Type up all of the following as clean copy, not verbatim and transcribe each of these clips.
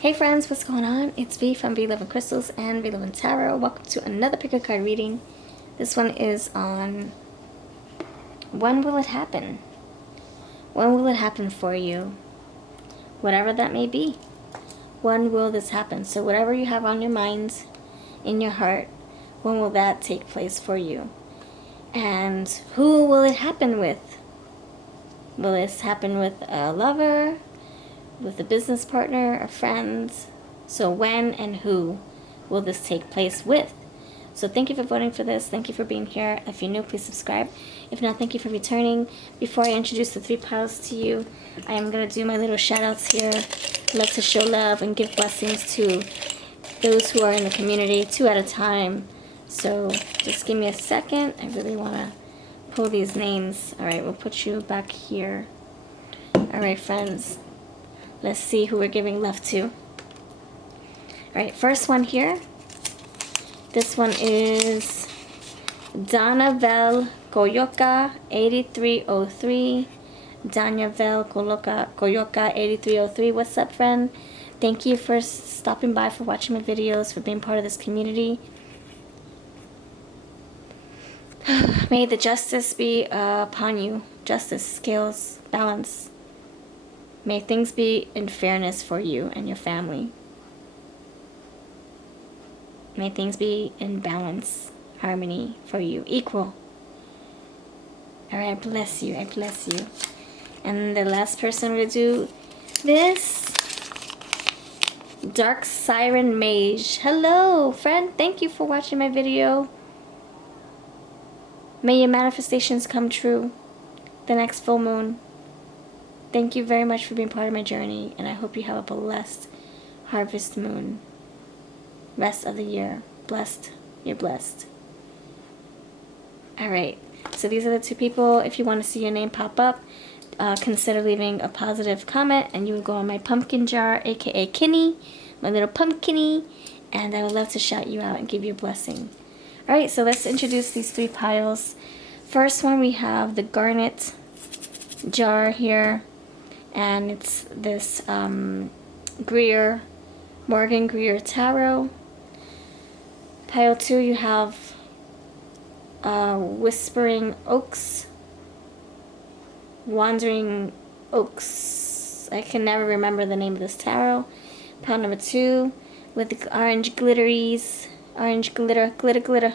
Hey friends, what's going on? It's V from VLoveCrystals and Tarot. Welcome to another pick a card reading. This one is on when will it happen? When will it happen for you? Whatever that may be. When will this happen? So whatever you have on your mind, in your heart, when will that take place for you? And who will it happen with? Will this happen with a lover? With a business partner, a friend? So when and who will this take place with? So thank you for voting for this. Thank you for being here. If you're new, please subscribe. If not, thank you for returning. Before I introduce the 3 piles to you, I am going to do my little shout outs here. I love to show love and give blessings to those who are in the community, 2 at a time. So just give me a second. I really want to pull these names. Alright, we'll put you back here. Alright, friends. Let's see who we're giving love to. Alright, first one here. This one is Danavel Coyoca 8303. Danavel Coyoca 8303. What's up, friend? Thank you for stopping by, for watching my videos, for being part of this community. May the justice be upon you. Justice, scales, balance. May things be in fairness for you and your family. May things be in balance, harmony for you, equal. Alright, I bless you, I bless you. And the last person will do this. Dark Siren Mage. Hello, friend. Thank you for watching my video. May your manifestations come true. The next full moon. Thank you very much for being part of my journey, and I hope you have a blessed harvest moon. Rest of the year. Blessed. You're blessed. Alright, so these are the 2 people. If you want to see your name pop up, consider leaving a positive comment, and you will go on my pumpkin jar, aka Kinney, my little pumpkinny, and I would love to shout you out and give you a blessing. Alright, so let's introduce these 3 piles. First one, we have the garnet jar here. And it's this Greer, Morgan Greer Tarot. Pile 2, you have Whispering Oaks, Wandering Oaks. I can never remember the name of this tarot. Pile number 2 with the orange glitteries, orange glitter, glitter.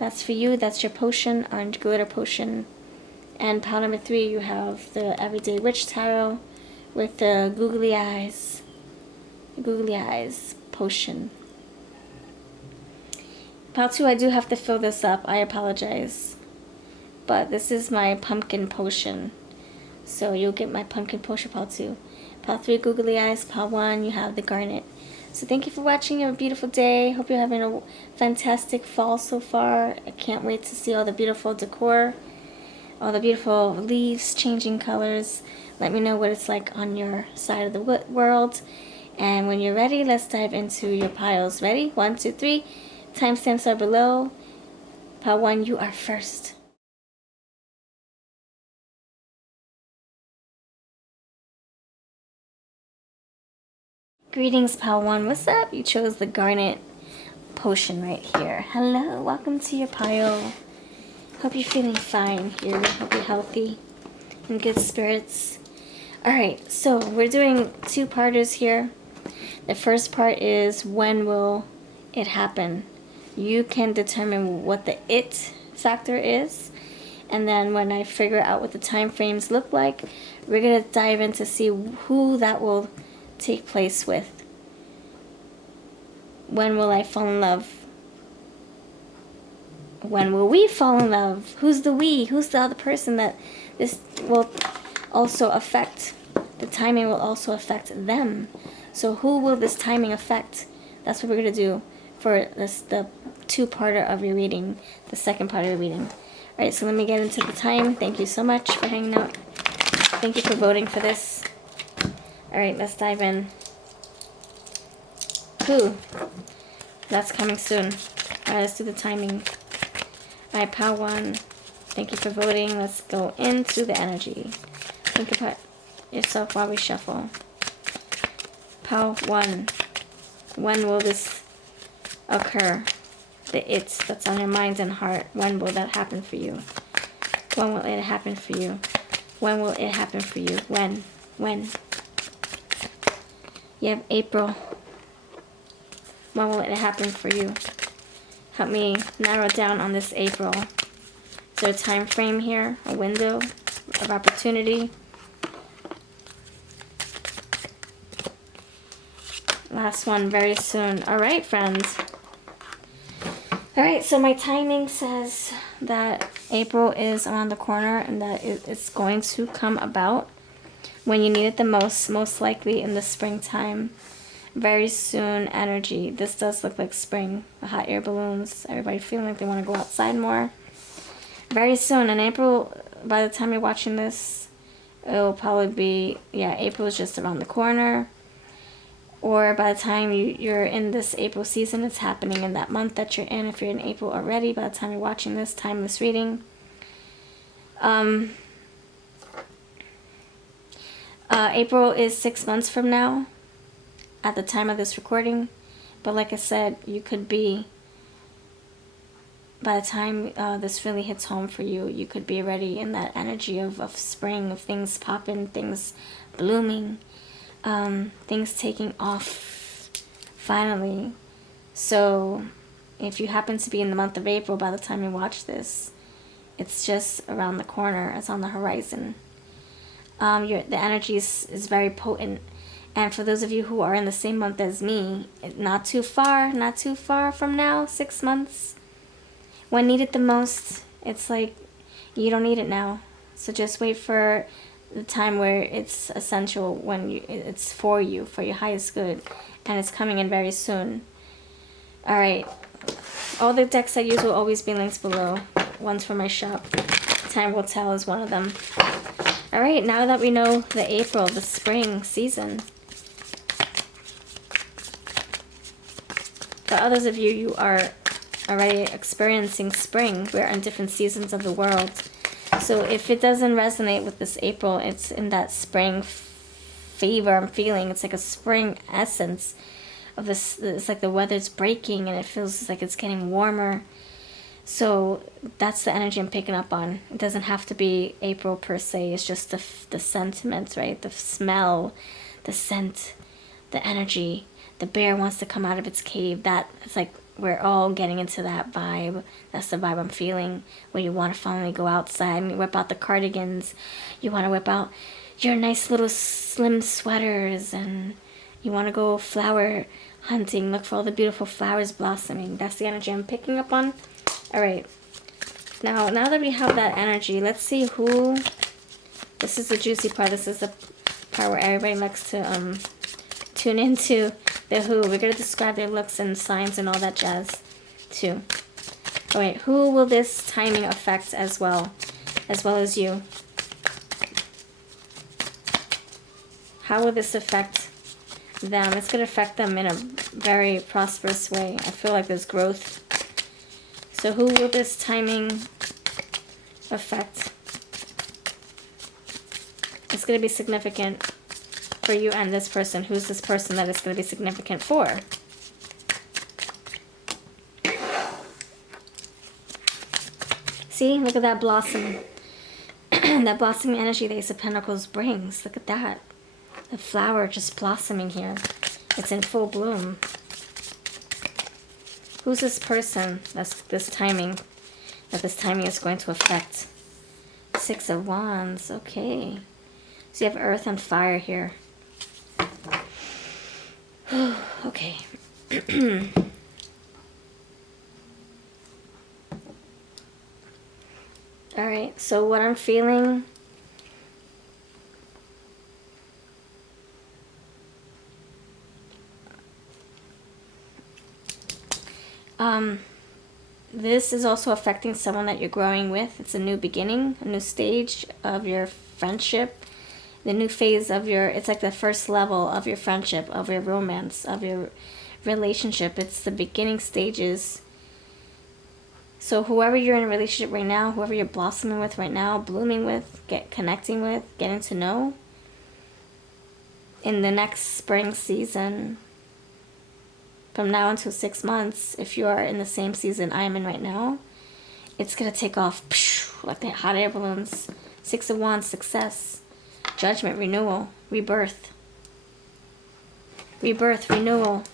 That's for you. That's your potion, orange glitter potion. And pile number 3, you have the Everyday Witch Tarot with the googly eyes potion. Pile 2, I do have to fill this up. I apologize. But this is my pumpkin potion. So you'll get my pumpkin potion, pile 2. Pile 3, googly eyes. Pile 1, you have the garnet. So thank you for watching. You have a beautiful day. Hope you're having a fantastic fall so far. I can't wait to see all the beautiful decor. All the beautiful leaves changing colors. Let me know what it's like on your side of the world. And when you're ready, let's dive into your piles. Ready? 1, 2, 3. Timestamps are below. Pile 1, you are first. Greetings, Pile 1. What's up? You chose the garnet potion right here. Hello. Welcome to your pile. Hope you're feeling fine here. Hope you're healthy, in good spirits. Alright, so we're doing 2-parters here. The first part is when will it happen? You can determine what the it factor is. And then when I figure out what the time frames look like, we're going to dive in to see who that will take place with. When will I fall in love? When will we fall in love? Who's the we? Who's the other person that this will also affect? The timing will also affect them. So who will this timing affect? That's what we're going to do for this, the 2-parter of your reading, the second part of your reading. Alright, so let me get into the time. Thank you so much for hanging out. Thank you for voting for this. Alright, let's dive in. Who? That's coming soon. Alright, let's do the timing. Alright, pile 1. Thank you for voting. Let's go into the energy. Think about yourself while we shuffle. How? When will this occur? The it that's on your mind and heart. When will that happen for you? When will it happen for you? When will it happen for you? When? You have April. When will it happen for you? Help me narrow down on this April. Is there a time frame here? A window of opportunity? Last one, very soon. All right, friends. All right, so my timing says that April is around the corner and that it's going to come about when you need it the most likely in the springtime. Very soon energy. This does look like spring. The hot air balloons. Everybody feeling like they want to go outside more. Very soon. In April, by the time you're watching this, it'll probably be, yeah, April is just around the corner. Or by the time you're in this April season, it's happening in that month that you're in. If you're in April already, by the time you're watching this, timeless reading. April is 6 months from now at the time of this recording. But like I said, you could be, by the time this really hits home for you, you could be already in that energy of spring, of things popping, things blooming. Things taking off finally. So if you happen to be in the month of April by the time you watch this, it's just around the corner. It's on the horizon. The energy is very potent. And for those of you who are in the same month as me, not too far from now, 6 months, when needed the most, it's like you don't need it now. So just wait for the time where it's essential, when it's for you, for your highest good, and it's coming in very soon. All right, all the decks I use will always be linked below. One's for my shop. Time Will Tell is one of them. All right, now that we know the April, the spring season, for others of you, you are already experiencing spring. We're in different seasons of the world. So if it doesn't resonate with this April, it's in that spring fever I'm feeling. It's like a spring essence of this. It's like the weather's breaking and it feels like it's getting warmer. So that's the energy I'm picking up on. It doesn't have to be April per se. It's just the sentiment, right? The smell, the scent, the energy. The bear wants to come out of its cave. That it's like we're all getting into that vibe. That's the vibe I'm feeling. Where you want to finally go outside and whip out the cardigans. You want to whip out your nice little slim sweaters. And you want to go flower hunting. Look for all the beautiful flowers blossoming. That's the energy I'm picking up on. Alright. Now that we have that energy, let's see who... This is the juicy part. This is the part where everybody likes to tune into the who. We're going to describe their looks and signs and all that jazz too. Alright, who will this timing affect as well as you? How will this affect them? It's going to affect them in a very prosperous way. I feel like there's growth. So who will this timing affect? It's going to be significant for you and this person. Who's this person that it's going to be significant for? See, look at that blossom. That blossoming energy the Ace of Pentacles brings. Look at that. The flower just blossoming here. It's in full bloom. Who's this person that's this timing is going to affect? Six of Wands. Okay. So you have earth and fire here. Okay. Alright, so what I'm feeling... this is also affecting someone that you're growing with. It's a new beginning, a new stage of your friendship, the new phase of your, it's like the first level of your friendship, of your romance, of your relationship. It's the beginning stages. So whoever you're in a relationship right now, whoever you're blossoming with right now, blooming with, connecting with, getting to know, in the next spring season, from now until 6 months, if you are in the same season I'm in right now, it's going to take off like the hot air balloons. 6 of Wands, success, judgment, renewal, rebirth. Rebirth, renewal.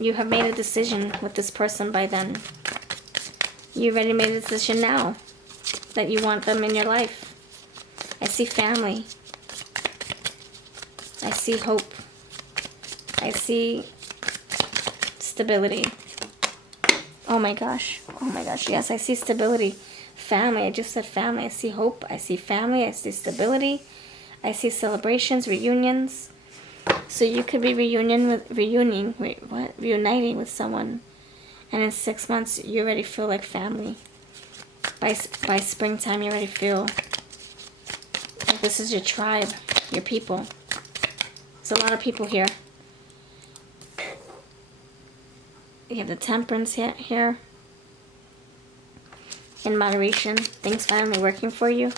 You have made a decision with this person by then. You already made a decision now that you want them in your life. I see family. I see hope. I see stability. Oh my gosh. Oh my gosh. Yes, I see stability. Family. I just said family. I see hope. I see family. I see stability. I see celebrations, reunions. So you could be reuniting with someone, and in 6 months you already feel like family. By springtime you already feel like this is your tribe, your people. There's a lot of people here. You have the temperance here. In moderation, things finally working for you.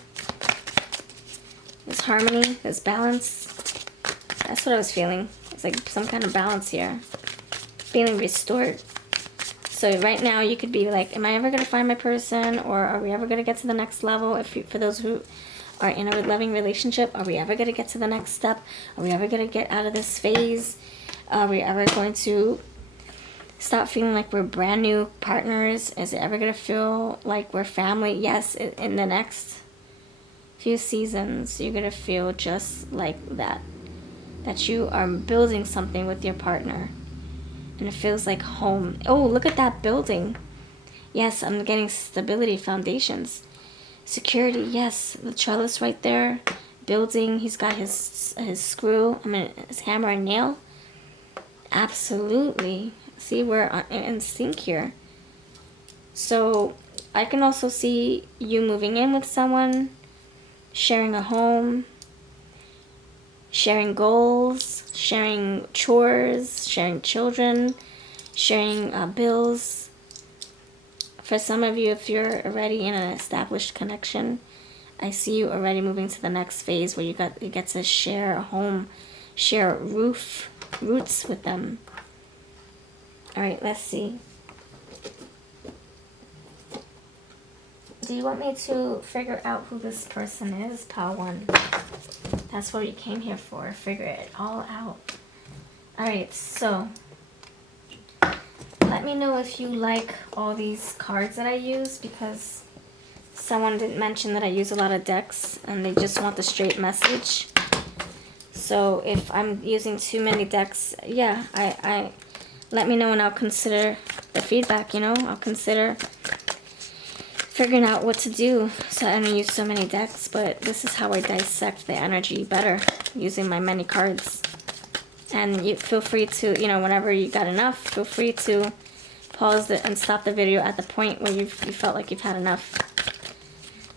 There's harmony, there's balance. That's what I was feeling. It's like some kind of balance here. Feeling restored. So right now you could be like, am I ever going to find my person? Or are we ever going to get to the next level? For those who are in a loving relationship, are we ever going to get to the next step? Are we ever going to get out of this phase? Are we ever going to stop feeling like we're brand new partners? Is it ever going to feel like we're family? Yes, in the next few seasons, you're going to feel just like that. That you are building something with your partner. And it feels like home. Oh, look at that building. Yes, I'm getting stability, foundations. Security, yes. The trellis right there. Building, he's got his screw. His hammer and nail. Absolutely. See, we're in sync here. So, I can also see you moving in with someone. Sharing a home. Sharing goals, sharing chores, sharing children, sharing bills. For some of you, if you're already in an established connection, I see you already moving to the next phase where you get to share a home, share roots with them. All right, let's see. Do you want me to figure out who this person is, Pile 1? That's what you came here for. Figure it all out. Alright, so let me know if you like all these cards that I use, because someone didn't mention that I use a lot of decks and they just want the straight message. So if I'm using too many decks, yeah, I let me know and I'll consider the feedback, I'll consider figuring out what to do so I don't use so many decks, but this is how I dissect the energy better, using my many cards. And you feel free to, whenever you got enough, feel free to pause it and stop the video at the point where you felt like you've had enough.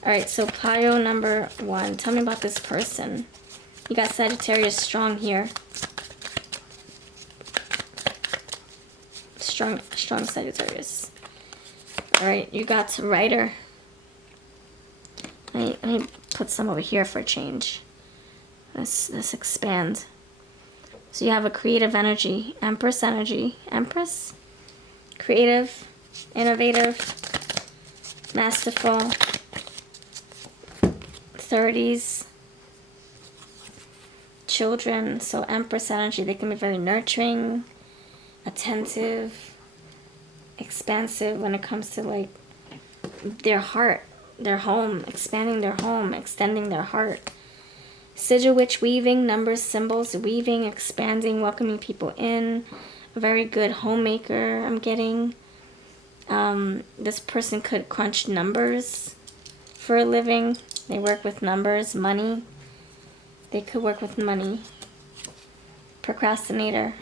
Alright, so pile number 1. Tell me about this person. You got Sagittarius strong here. Strong Sagittarius. Alright, you got writer. Let me put some over here for a change. Let's expand. So you have a creative energy. Empress energy. Empress. Creative. Innovative. Masterful. 30s. Children. So Empress energy. They can be very nurturing. Attentive. Expansive when it comes to like their heart, their home, expanding their home, extending their heart. Sigil witch weaving, numbers, symbols, weaving, expanding, welcoming people in. A very good homemaker, I'm getting. This person could crunch numbers for a living. They work with numbers, money. They could work with money. Procrastinator.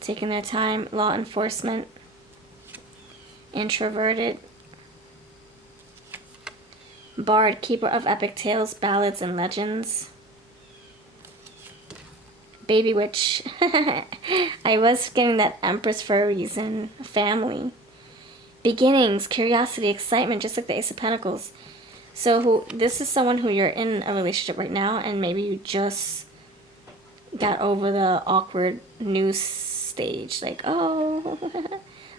Taking their time. Law enforcement. Introverted. Bard, keeper of epic tales, ballads, and legends. Baby witch. I was getting that Empress for a reason. Family. Beginnings, curiosity, excitement, just like the Ace of Pentacles. So this is someone who you're in a relationship right now, and maybe you just got over the awkward new stage. Like, oh,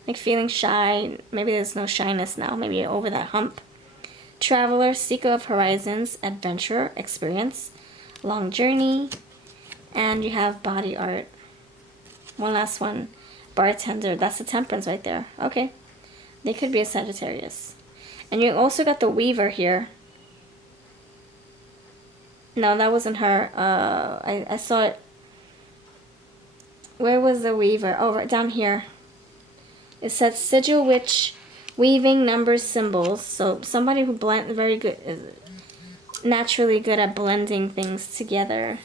like feeling shy. Maybe there's no shyness now. Maybe you're over that hump. Traveler, seeker of horizons, adventure, experience, long journey, and you have body art. One last one. Bartender. That's the temperance right there. Okay. They could be a Sagittarius. And you also got the weaver here. No, that wasn't her. I saw it. Where was the weaver? Oh, right down here. It said sigil witch, weaving numbers, symbols. So somebody who very good, is naturally good at blending things together.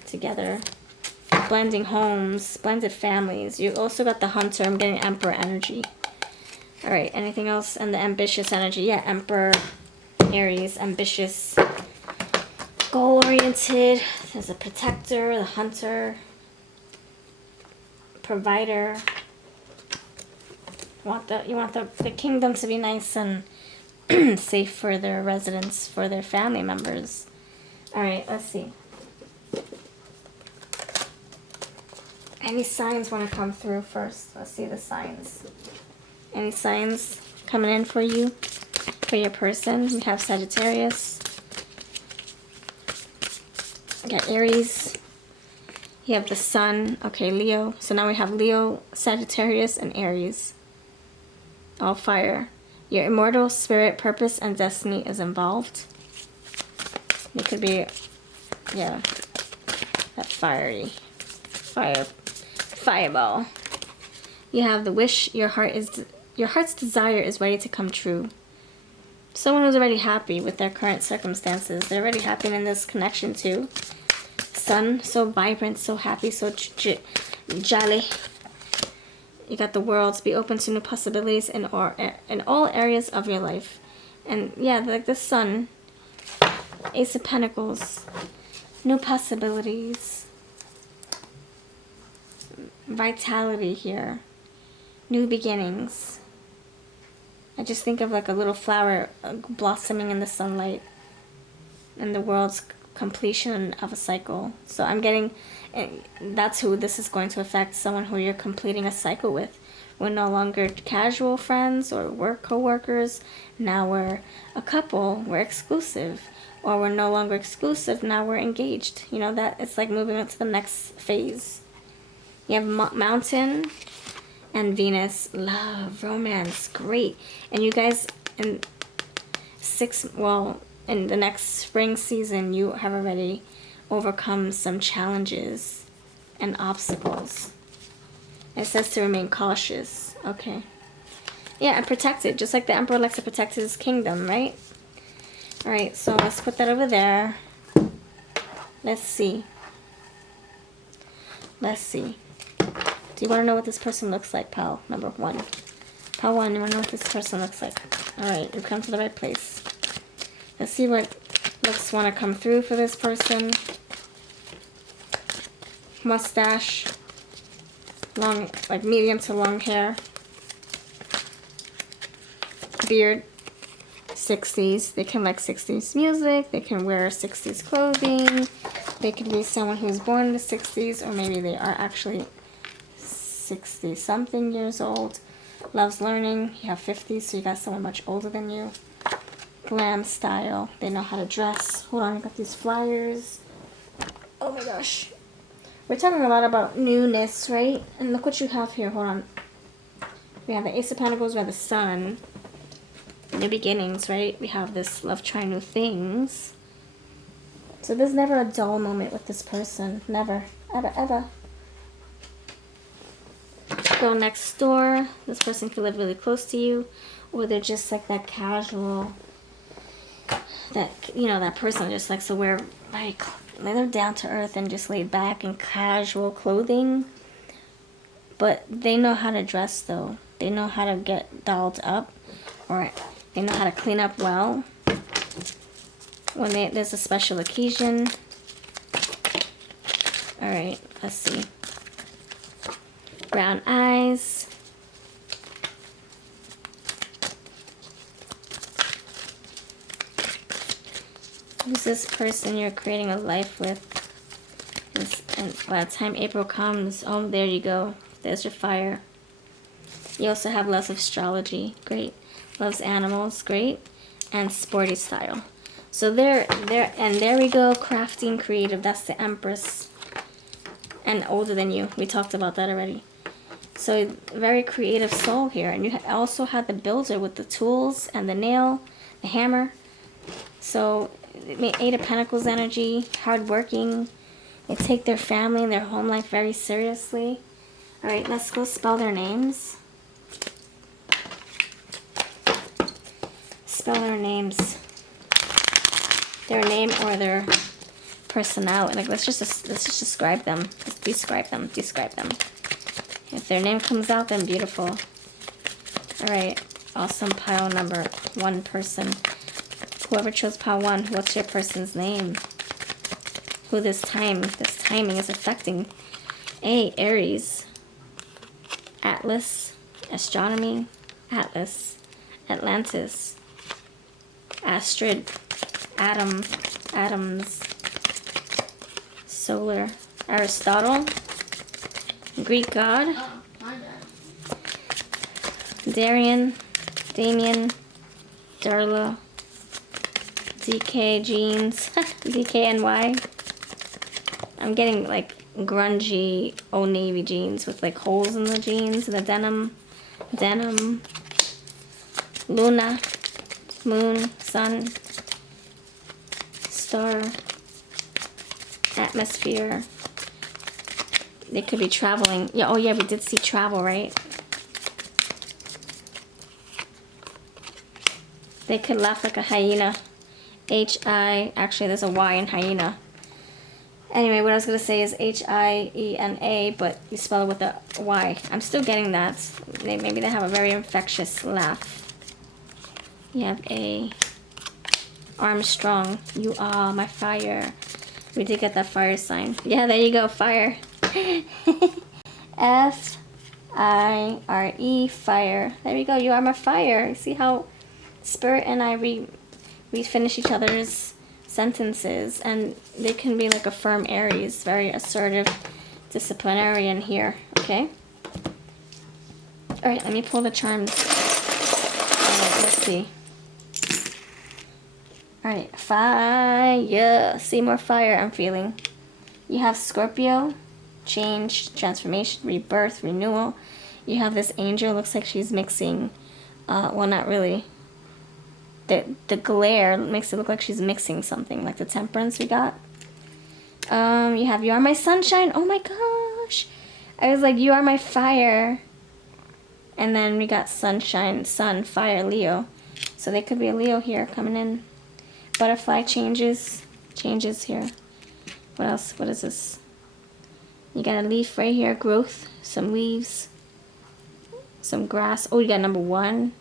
Blending homes, blended families. You also got the hunter. I'm getting emperor energy. All right, anything else? And the ambitious energy. Yeah, emperor, Aries, ambitious, goal-oriented. There's a protector, the hunter, provider. You want the kingdom to be nice and safe for their residents, for their family members. All right, let's see. Any signs want to come through first? Let's see the signs. Any signs coming in for you, for your person? We have Sagittarius. We got Aries. You have the Sun. Okay, Leo. So now we have Leo, Sagittarius, and Aries. All fire. Your immortal spirit, purpose, and destiny is involved. It could be, yeah, that fireball. You have the wish. Your heart's desire is ready to come true. Someone who's already happy with their current circumstances. They're already happy in this connection too. Sun, so vibrant, so happy, so jolly. You got the world. Be open to new possibilities in all areas of your life. And yeah, like the Sun, Ace of Pentacles, new possibilities, vitality here, new beginnings. I just think of like a little flower blossoming in the sunlight and the world's completion of a cycle. So I'm getting, that's who this is going to affect, someone who you're completing a cycle with. We're no longer casual friends or work co-workers. Now we're a couple, we're exclusive. Or we're no longer exclusive, now we're engaged. You know, that it's like moving on to the next phase. You have Mountain and Venus, love, romance, great. And you guys, in the next spring season, you have already overcome some challenges and obstacles. It says to remain cautious. Okay. Yeah, and protect it, just like the Emperor likes to protect his kingdom, right? All right, so let's put that over there. Let's see. Do you want to know what this person looks like, pal? Number one. Pal one, you want to know what this person looks like? All right, you've come to the right place. Let's see what looks want to come through for this person. Mustache. Long, like medium to long hair. Beard. 60s. They can like 60s music. They can wear 60s clothing. They could be someone who's born in the 60s, or maybe they are actually 60-something years old. Loves learning. You have 50s, so you got someone much older than you. Glam style. They know how to dress. Hold on, I got these flyers. Oh my gosh. We're talking a lot about newness, right? And look what you have here. Hold on. We have the Ace of Pentacles. We have the Sun. New beginnings, right? We have this love, trying new things. So there's never a dull moment with this person. Never. Ever, ever. Girl next door. This person could live really close to you. Or they're just like that casual, that, you know, that person just likes to wear they're down to earth and just laid back in casual clothing. But they know how to dress though. They know how to get dolled up. Or they know how to clean up well when there's a special occasion. Alright, let's see. Brown eyes. Who's this person you're creating a life with? And by the time April comes, oh, there you go. There's your fire. You also have loves of astrology. Great. Loves animals. Great. And sporty style. So there, and there we go. Crafting, creative. That's the Empress. And older than you. We talked about that already. So very creative soul here. And you also had the builder with the tools and the nail, the hammer. So Eight of Pentacles energy, hardworking. They take their family and their home life very seriously. All right, let's go spell their names. Spell their names. Their name or their personality. Like let's just describe them. Let's describe them. If their name comes out, then beautiful. All right, awesome. Pile number 1 person. Whoever chose pile 1, what's your person's name? Who this timing is affecting? Aries. Atlas. Astronomy. Atlas. Atlantis. Astrid. Atoms. Solar. Aristotle. Greek god. Damien. Darla. DK jeans. DKNY. I'm getting like grungy Old Navy jeans with like holes in the jeans and the denim. Luna. Moon. Sun. Star. Atmosphere. They could be traveling. Yeah, oh yeah, we did see travel, right? They could laugh like a hyena. Actually there's a Y in hyena. Anyway, what I was going to say is Hiena, but you spell it with a Y. I'm still getting that. Maybe they have a very infectious laugh. You have A. Armstrong. You are my fire. We did get that fire sign. Yeah, there you go, fire. F-I-R-E, fire. There you go, you are my fire. See how Spirit and I, we finish each other's sentences, and they can be like a firm Aries, very assertive, disciplinarian here, okay? Alright, let me pull the charms. Alright, let's see. Alright, fire. See, more fire I'm feeling. You have Scorpio, change, transformation, rebirth, renewal. You have this angel, looks like she's mixing, well, not really. The glare makes it look like she's mixing something, like the temperance we got. You have you are my sunshine. Oh my gosh. I was like, you are my fire. And then we got sunshine, sun, fire, Leo. So they could be a Leo here coming in. Butterfly changes here. What else? What is this? You got a leaf right here, growth, some leaves, some grass. Oh, you got number 1.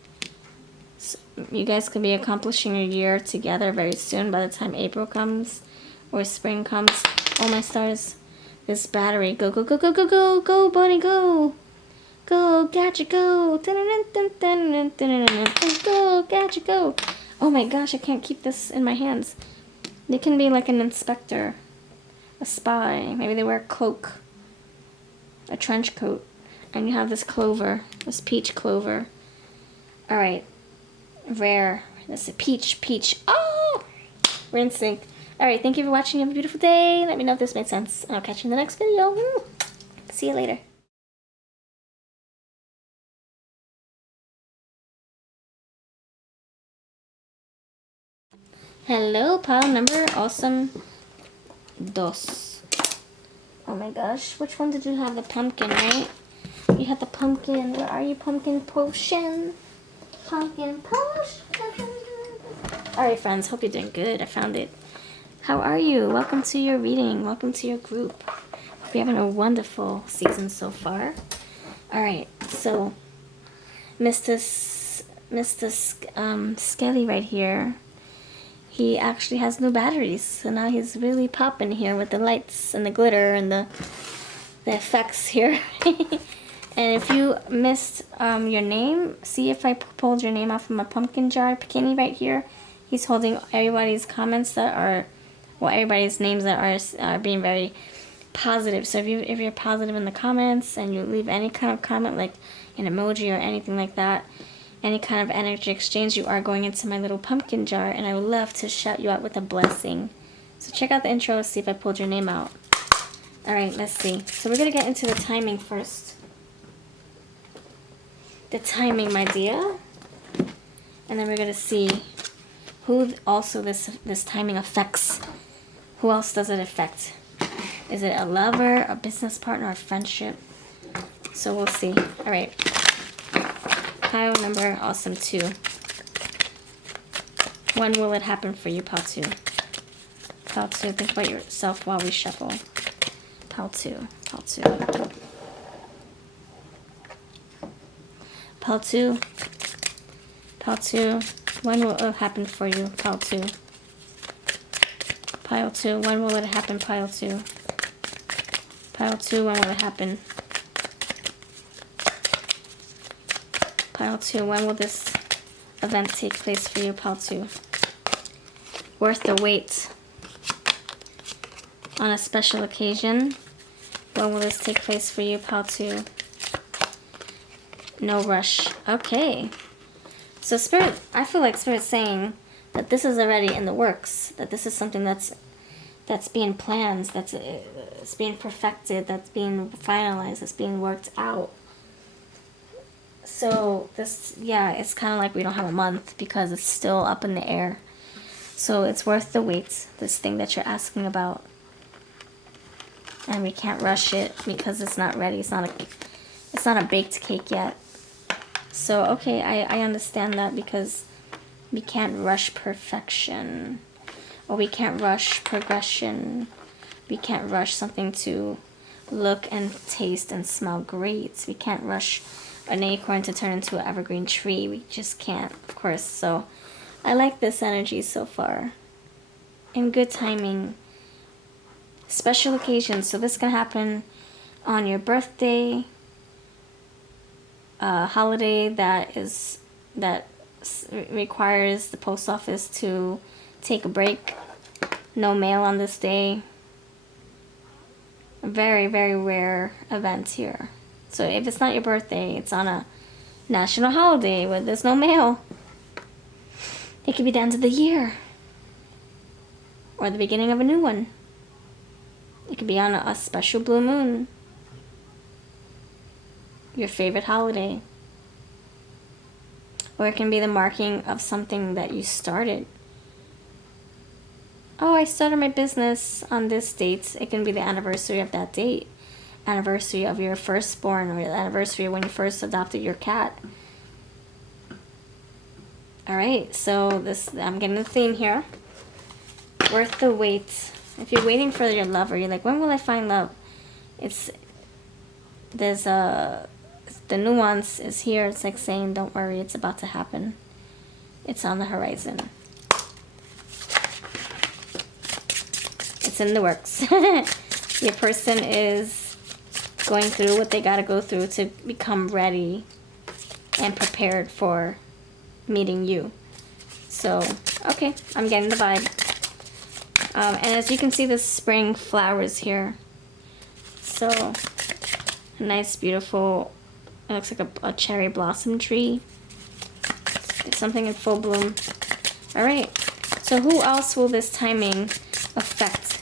You guys could be accomplishing your year together very soon by the time April comes or spring comes. Oh my stars. This battery. Go, go, go, go, go, go, go, bunny, go. Go, gadget, go. Go, gadget, go. Oh my gosh, I can't keep this in my hands. They can be like an inspector, a spy. Maybe they wear a cloak, a trench coat. And you have this clover, this peach clover. All right. Rare. That's a peach. Oh! We're in sync. Alright, thank you for watching. Have a beautiful day. Let me know if this made sense. And I'll catch you in the next video. See you later. Hello, pile number awesome 2. Oh my gosh. Which one did you have? The pumpkin, right? You had the pumpkin. Where are you, pumpkin potion? Pumpkin potion. Alright friends, hope you're doing good. I found it. How are you? Welcome to your reading. Welcome to your group. Hope you're having a wonderful season so far. Alright, so Mr. Skelly right here, he actually has new batteries. So now he's really popping here with the lights and the glitter and the effects here. And if you missed your name, see if I pulled your name out from a pumpkin jar bikini right here. He's holding everybody's comments that are, well, everybody's names that are being very positive. So if you're positive in the comments and you leave any kind of comment, like an emoji or anything like that, any kind of energy exchange, you are going into my little pumpkin jar, and I would love to shout you out with a blessing. So check out the intro. Let's see if I pulled your name out. All right, let's see. So we're gonna get into the timing first. The timing, my dear, and then we're gonna see who also this timing affects. Who else does it affect? Is it a lover, a business partner, a friendship? So we'll see. All right. Pile number awesome 2. When will it happen for you, pile 2? Pile 2. Think about yourself while we shuffle. Pile 2. Pile 2. Pile 2. Pile 2. When will it happen for you, pile 2? Pile 2. When will it happen, pile 2? Pile 2. When will it happen? Pile 2. When will this event take place for you, pile 2? Worth the wait. On a special occasion. When will this take place for you, pile 2? No rush. Okay. So Spirit, I feel like Spirit's saying that this is already in the works. That this is something that's being planned, it's being perfected, that's being finalized, that's being worked out. So this, yeah, it's kind of like we don't have a month because it's still up in the air. So it's worth the wait, this thing that you're asking about. And we can't rush it because it's not ready. It's not a baked cake yet. So, okay, I understand that because we can't rush perfection. Or we can't rush progression. We can't rush something to look and taste and smell great. We can't rush an acorn to turn into an evergreen tree. We just can't, of course. So, I like this energy so far. In good timing. Special occasions. So this can happen on your birthday. Holiday that requires the post office to take a break. No mail on this day. A very, very rare event here. So if it's not your birthday, it's on a national holiday where there's no mail. It could be the end of the year. Or the beginning of a new one. It could be on a special blue moon. Your favorite holiday. Or it can be the marking of something that you started. Oh, I started my business on this date. It can be the anniversary of that date. Anniversary of your firstborn, or the anniversary when you first adopted your cat. Alright, so I'm getting the theme here. Worth the wait. If you're waiting for your lover, you're like, when will I find love? The nuance is here. It's like saying, don't worry, it's about to happen. It's on the horizon. It's in the works. Your person is going through what they got to go through to become ready and prepared for meeting you. So, okay, I'm getting the vibe. And as you can see, the spring flowers here. So, a nice, beautiful, it looks like a cherry blossom tree. It's something in full bloom. Alright, so who else will this timing affect?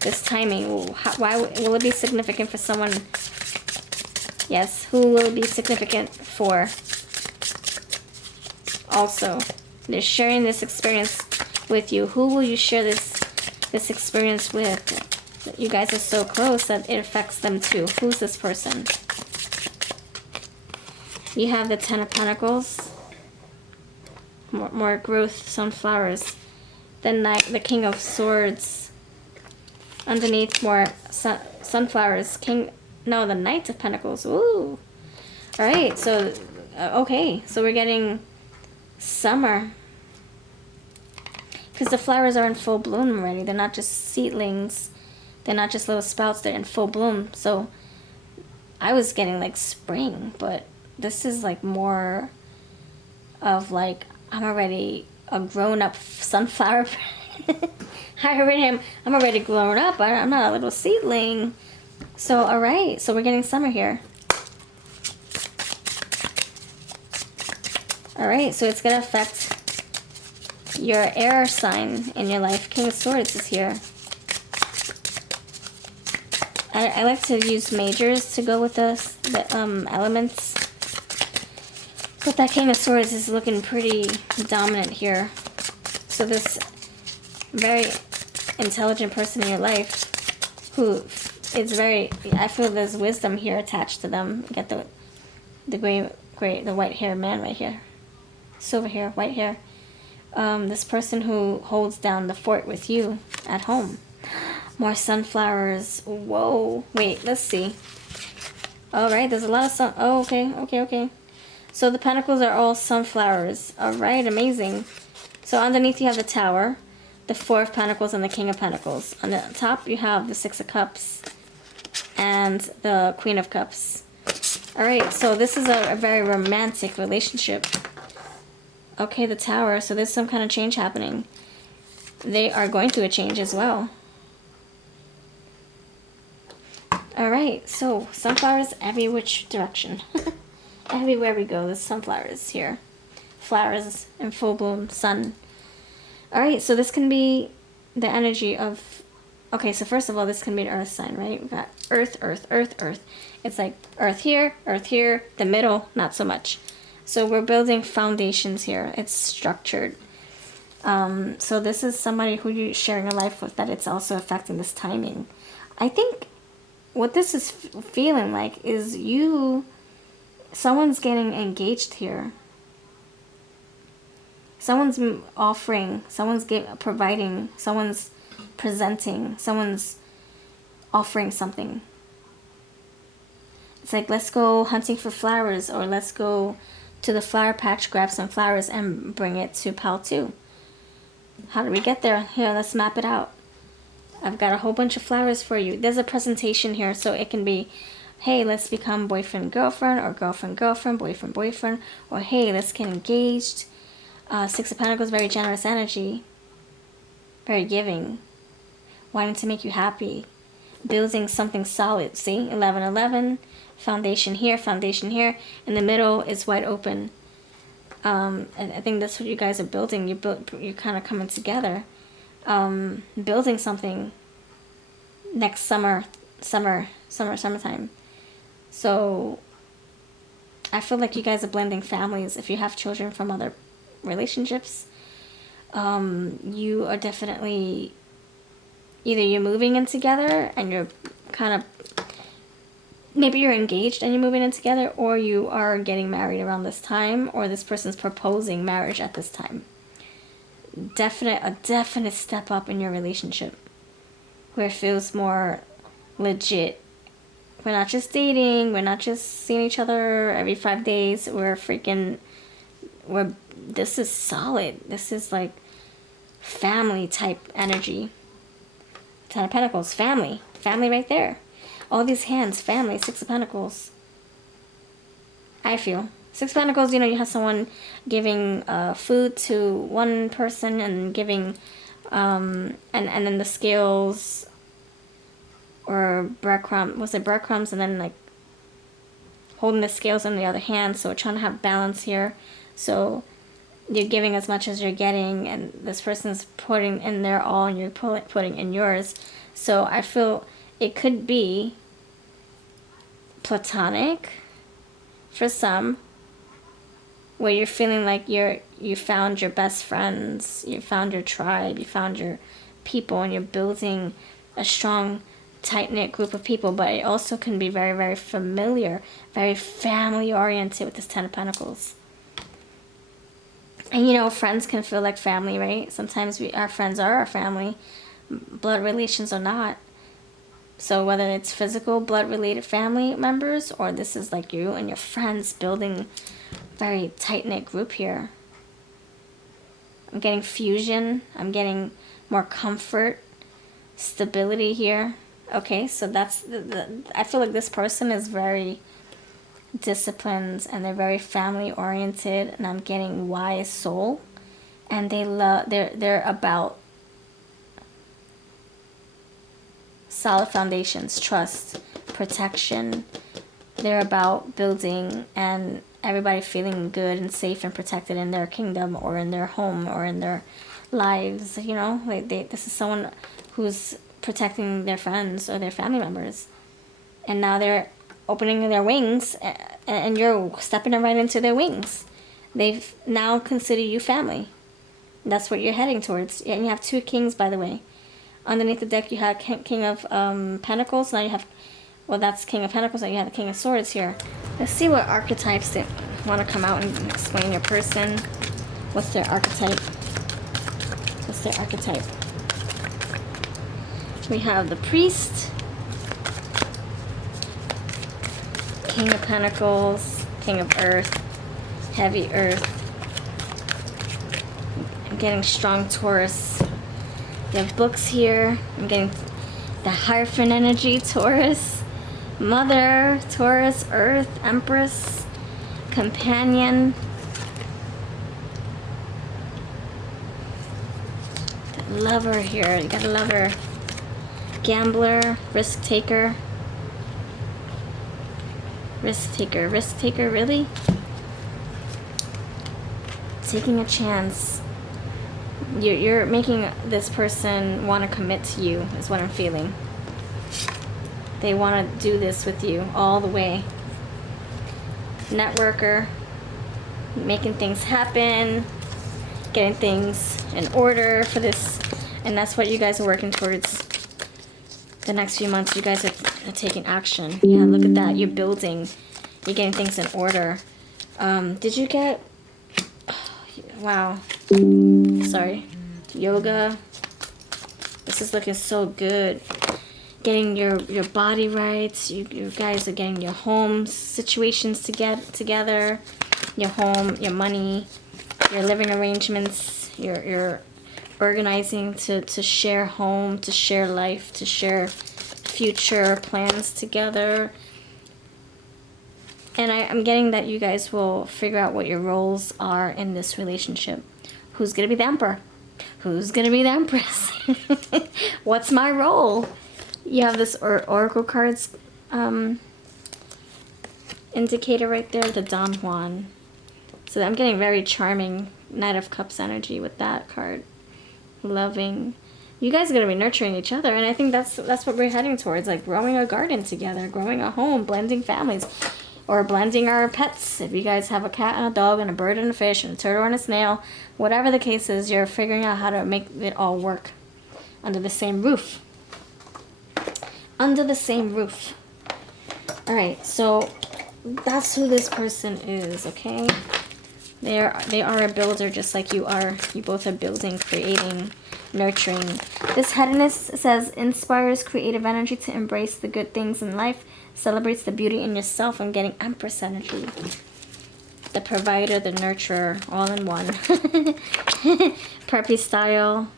This timing, why will it be significant for someone? Yes, who will it be significant for? Also, they're sharing this experience with you. Who will you share this experience with? You guys are so close that it affects them too. Who's this person? You have the Ten of Pentacles. More growth, sunflowers. The Knight, the King of Swords. Underneath, more sunflowers. The Knight of Pentacles. Ooh. Alright, so, okay. So we're getting summer. Because the flowers are in full bloom already. They're not just seedlings. They're not just little sprouts. They're in full bloom. So I was getting like spring. But this is like more of like, I'm already a grown-up sunflower. I'm already grown up. I'm not a little seedling. So, all right. So we're getting summer here. All right. So it's going to affect your air sign in your life. King of Swords is here. I like to use majors to go with the elements. But that King of Swords is looking pretty dominant here. So this very intelligent person in your life who is very, I feel there's wisdom here attached to them. You got the white hair man right here. Silver hair, white hair. This person who holds down the fort with you at home. More sunflowers. Whoa. Wait, let's see. Alright, there's a lot of sun. Oh, okay. So the pentacles are all sunflowers. Alright, amazing. So underneath you have the Tower, the Four of Pentacles, and the King of Pentacles. On the top you have the Six of Cups and the Queen of Cups. Alright, so this is a very romantic relationship. Okay, the Tower. So there's some kind of change happening. They are going through a change as well. Alright, so sunflowers every which direction. Everywhere we go, there's sunflowers here. Flowers in full bloom, sun. Alright, so this can be the energy of... Okay, so first of all, this can be an earth sign, right? We've got earth, earth, earth, earth. It's like earth here, the middle, not so much. So we're building foundations here. It's structured. So this is somebody who you're sharing a life with, that it's also affecting this timing. I think what this is feeling like is someone's getting engaged here. Someone's offering, someone's providing, someone's presenting, someone's offering something. It's like, let's go hunting for flowers, or let's go to the flower patch, grab some flowers, and bring it to Pal 2. How do we get there? Here, let's map it out. I've got a whole bunch of flowers for you. There's a presentation here, so it can be, hey, let's become boyfriend-girlfriend, or girlfriend-girlfriend, boyfriend-boyfriend, or hey, let's get engaged. Six of Pentacles, very generous energy. Very giving. Wanting to make you happy. Building something solid. See? 11-11. Foundation here, foundation here. In the middle is wide open. I think that's what you guys are building. You're kind of coming together. Building something next summertime. So I feel like you guys are blending families. If you have children from other relationships, you are definitely, either you're moving in together and you're kind of, maybe you're engaged and you're moving in together, or you are getting married around this time, or this person's proposing marriage at this time. A definite step up in your relationship where it feels more legit. We're not just dating, we're not just seeing each other every 5 days, this is solid. This is like family type energy. Ten of Pentacles, family right there. All these hands, family. Six of Pentacles. I feel Six of Pentacles, you have someone giving food to one person and giving, and then the scales, or breadcrumbs, was it breadcrumbs, and then like holding the scales in the other hand, so we're trying to have balance here. So you're giving as much as you're getting, and this person's putting in their all, and you're putting in yours. So I feel it could be platonic for some, where you're feeling like you found your best friends, you found your tribe, you found your people, and you're building a strong, tight-knit group of people. But it also can be very, very familiar, very family-oriented with this Ten of Pentacles. And friends can feel like family, right? Sometimes our friends are our family, blood relations or not. So whether it's physical, blood-related family members, or this is like you and your friends building very tight-knit group here. I'm getting fusion. I'm getting more comfort, stability here. Okay, so that's I feel like this person is very disciplined, and they're very family-oriented, and I'm getting wise soul and they're about solid foundations, trust, protection. They're about building and everybody feeling good and safe and protected in their kingdom or in their home or in their lives. You know, like this is someone who's protecting their friends or their family members, and now they're opening their wings, and you're stepping right into their wings. They've now consider you family. That's what you're heading towards. And you have 2 kings, by the way. Underneath the deck, you have King of Pentacles. Now you have, well, that's King of Pentacles. Now you have the King of Swords here. Let's see what archetypes they want to come out and explain your person. What's their archetype? What's their archetype? We have the Priest, King of Pentacles, King of Earth, Heavy Earth. I'm getting strong Taurus. You have books here. I'm getting the Hierophant energy, Taurus, Mother, Taurus, Earth, Empress, Companion. The Lover here. You got a Lover. Gambler, Risk Taker. Risk Taker. Risk Taker, really? Taking a chance. You're making this person want to commit to you, is what I'm feeling. They want to do this with you all the way. Networker, making things happen, getting things in order for this, and that's what you guys are working towards. The next few months, you guys are taking action. Yeah, look at that. You're building. You're getting things in order. Did you get... Wow. Sorry. Yoga. This is looking so good. Getting your body right. You guys are getting your home situations together. Your home, your money, your living arrangements. You're organizing to share home, to share life, to share future plans together. And I'm getting that you guys will figure out what your roles are in this relationship. Who's going to be the Emperor? Who's going to be the Empress? What's my role? You have this Oracle cards indicator right there, the Don Juan. So I'm getting very charming Knight of Cups energy with that card. Loving. You guys are going to be nurturing each other, and I think that's what we're heading towards, like growing a garden together, growing a home, blending families. Or blending our pets. If you guys have a cat and a dog and a bird and a fish and a turtle and a snail, whatever the case is, you're figuring out how to make it all work under the same roof. Under the same roof. Alright, so that's who this person is, okay? They are a builder just like you are. You both are building, creating, nurturing. This headiness says inspires creative energy to embrace the good things in life. Celebrates the beauty in yourself. I'm getting Empress energy. The provider, the nurturer, all in one. Preppy style.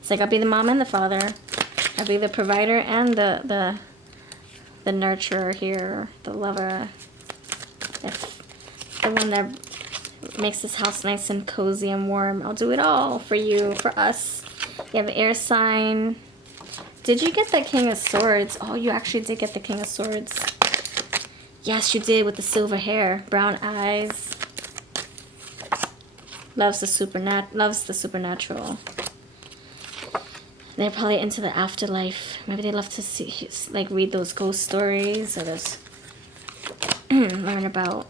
It's like I'll be the mom and the father. I'll be the provider and the nurturer here. The lover. The one that makes this house nice and cozy and warm. I'll do it all for you, for us. You have an air sign. Did you get the King of Swords? Oh, you actually did get the King of Swords. Yes, you did, with the silver hair, brown eyes. Loves the supernatural. They're probably into the afterlife. Maybe they love to see, like, read those ghost stories or those learn about.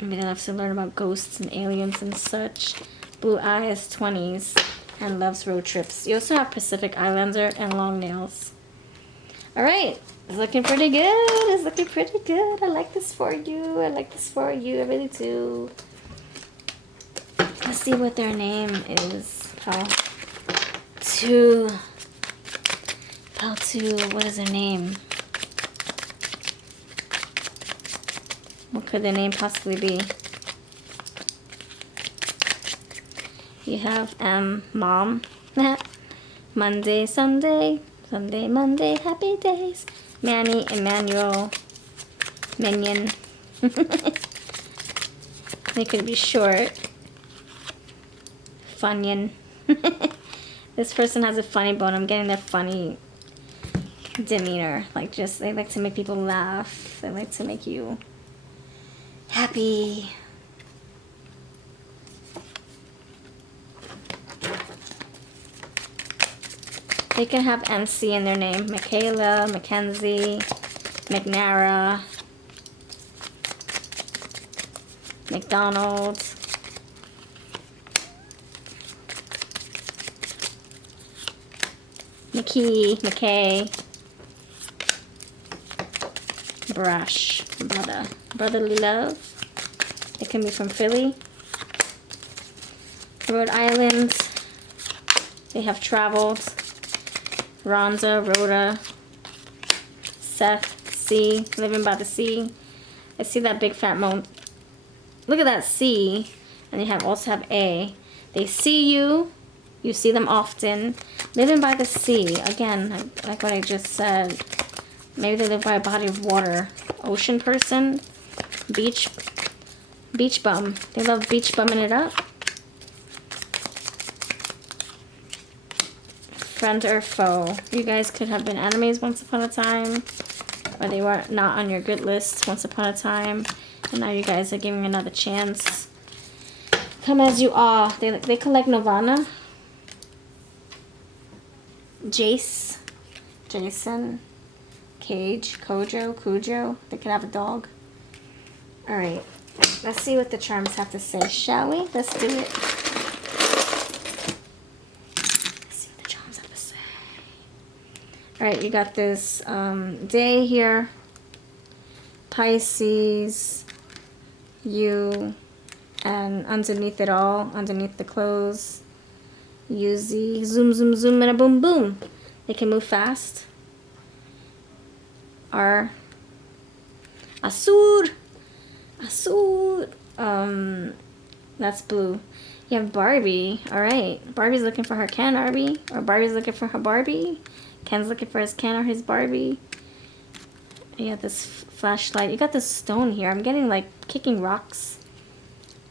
Maybe they love to learn about ghosts and aliens and such. Blue eyes, 20s. And loves road trips. You also have Pacific Islander and long nails. Alright. It's looking pretty good. It's looking pretty good. I like this for you. I like this for you. I really do. Let's see what their name is. Pal 2. What is their name? What could their name possibly be? You have Mom, Monday, Sunday, Sunday, Monday, happy days. Manny, Emmanuel, Minion. They could be short. Funyun. This person has a funny bone. I'm getting their funny demeanor. Like, just, they like to make people laugh. They like to make you happy. They can have MC in their name. Michele, Mackenzie, McNara, McDonald, McKay, Brush, Brotherly Love. They can be from Philly, Rhode Island. They have traveled. Rhonda, Rhoda, Seth, C, living by the sea. I see that big fat moan. Look at that C, and you also have A. They see you. You see them often. Living by the sea. Again, like what I just said. Maybe they live by a body of water. Ocean person. Beach bum. They love beach bumming it up. Friend or foe. You guys could have been enemies once upon a time. Or they were not on your good list once upon a time. And now you guys are giving another chance. Come as you are. They collect Nirvana. Jace. Jason. Cage. Kojo. Cujo. They could have a dog. Alright. Let's see what the charms have to say, shall we? Let's do it. Alright, you got this day here. Pisces. You. And underneath it all, underneath the clothes, Yuzi. Zoom, zoom, zoom, and a boom, boom. They can move fast. R. Asur. Asur. That's blue. You have Barbie. Alright. Barbie's looking for her Ken, Barbie. Or Barbie's looking for her Barbie. Ken's looking for his Ken or his Barbie. You got this flashlight. You got this stone here. I'm getting like kicking rocks.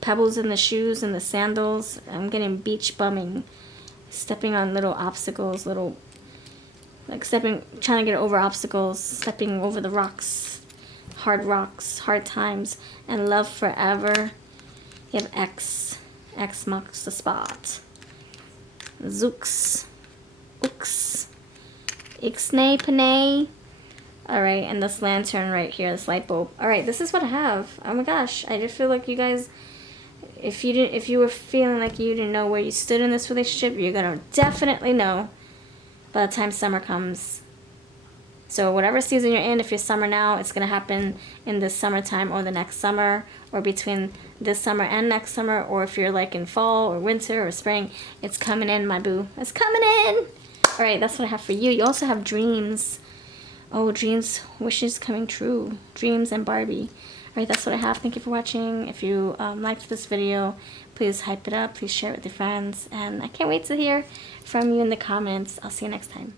Pebbles in the shoes and the sandals. I'm getting beach bumming. Stepping on little obstacles. Like trying to get over obstacles. Stepping over the rocks. Hard times. And love forever. You have X. X marks the spot. Zooks. Ooks. Ixnay Panay. Alright, and this lantern right here, this light bulb. Alright, this is what I have. Oh my gosh. I just feel like you guys, if you were feeling like you didn't know where you stood in this relationship, you're gonna definitely know by the time summer comes. So whatever season you're in, if you're summer now, it's gonna happen in this summertime or the next summer, or between this summer and next summer, or if you're like in fall or winter or spring, it's coming in, my boo. It's coming in! Alright, that's what I have for you. You also have dreams. Oh, dreams, wishes coming true. Dreams and Barbie. Alright, that's what I have. Thank you for watching. If you liked this video, please hype it up. Please share it with your friends. And I can't wait to hear from you in the comments. I'll see you next time.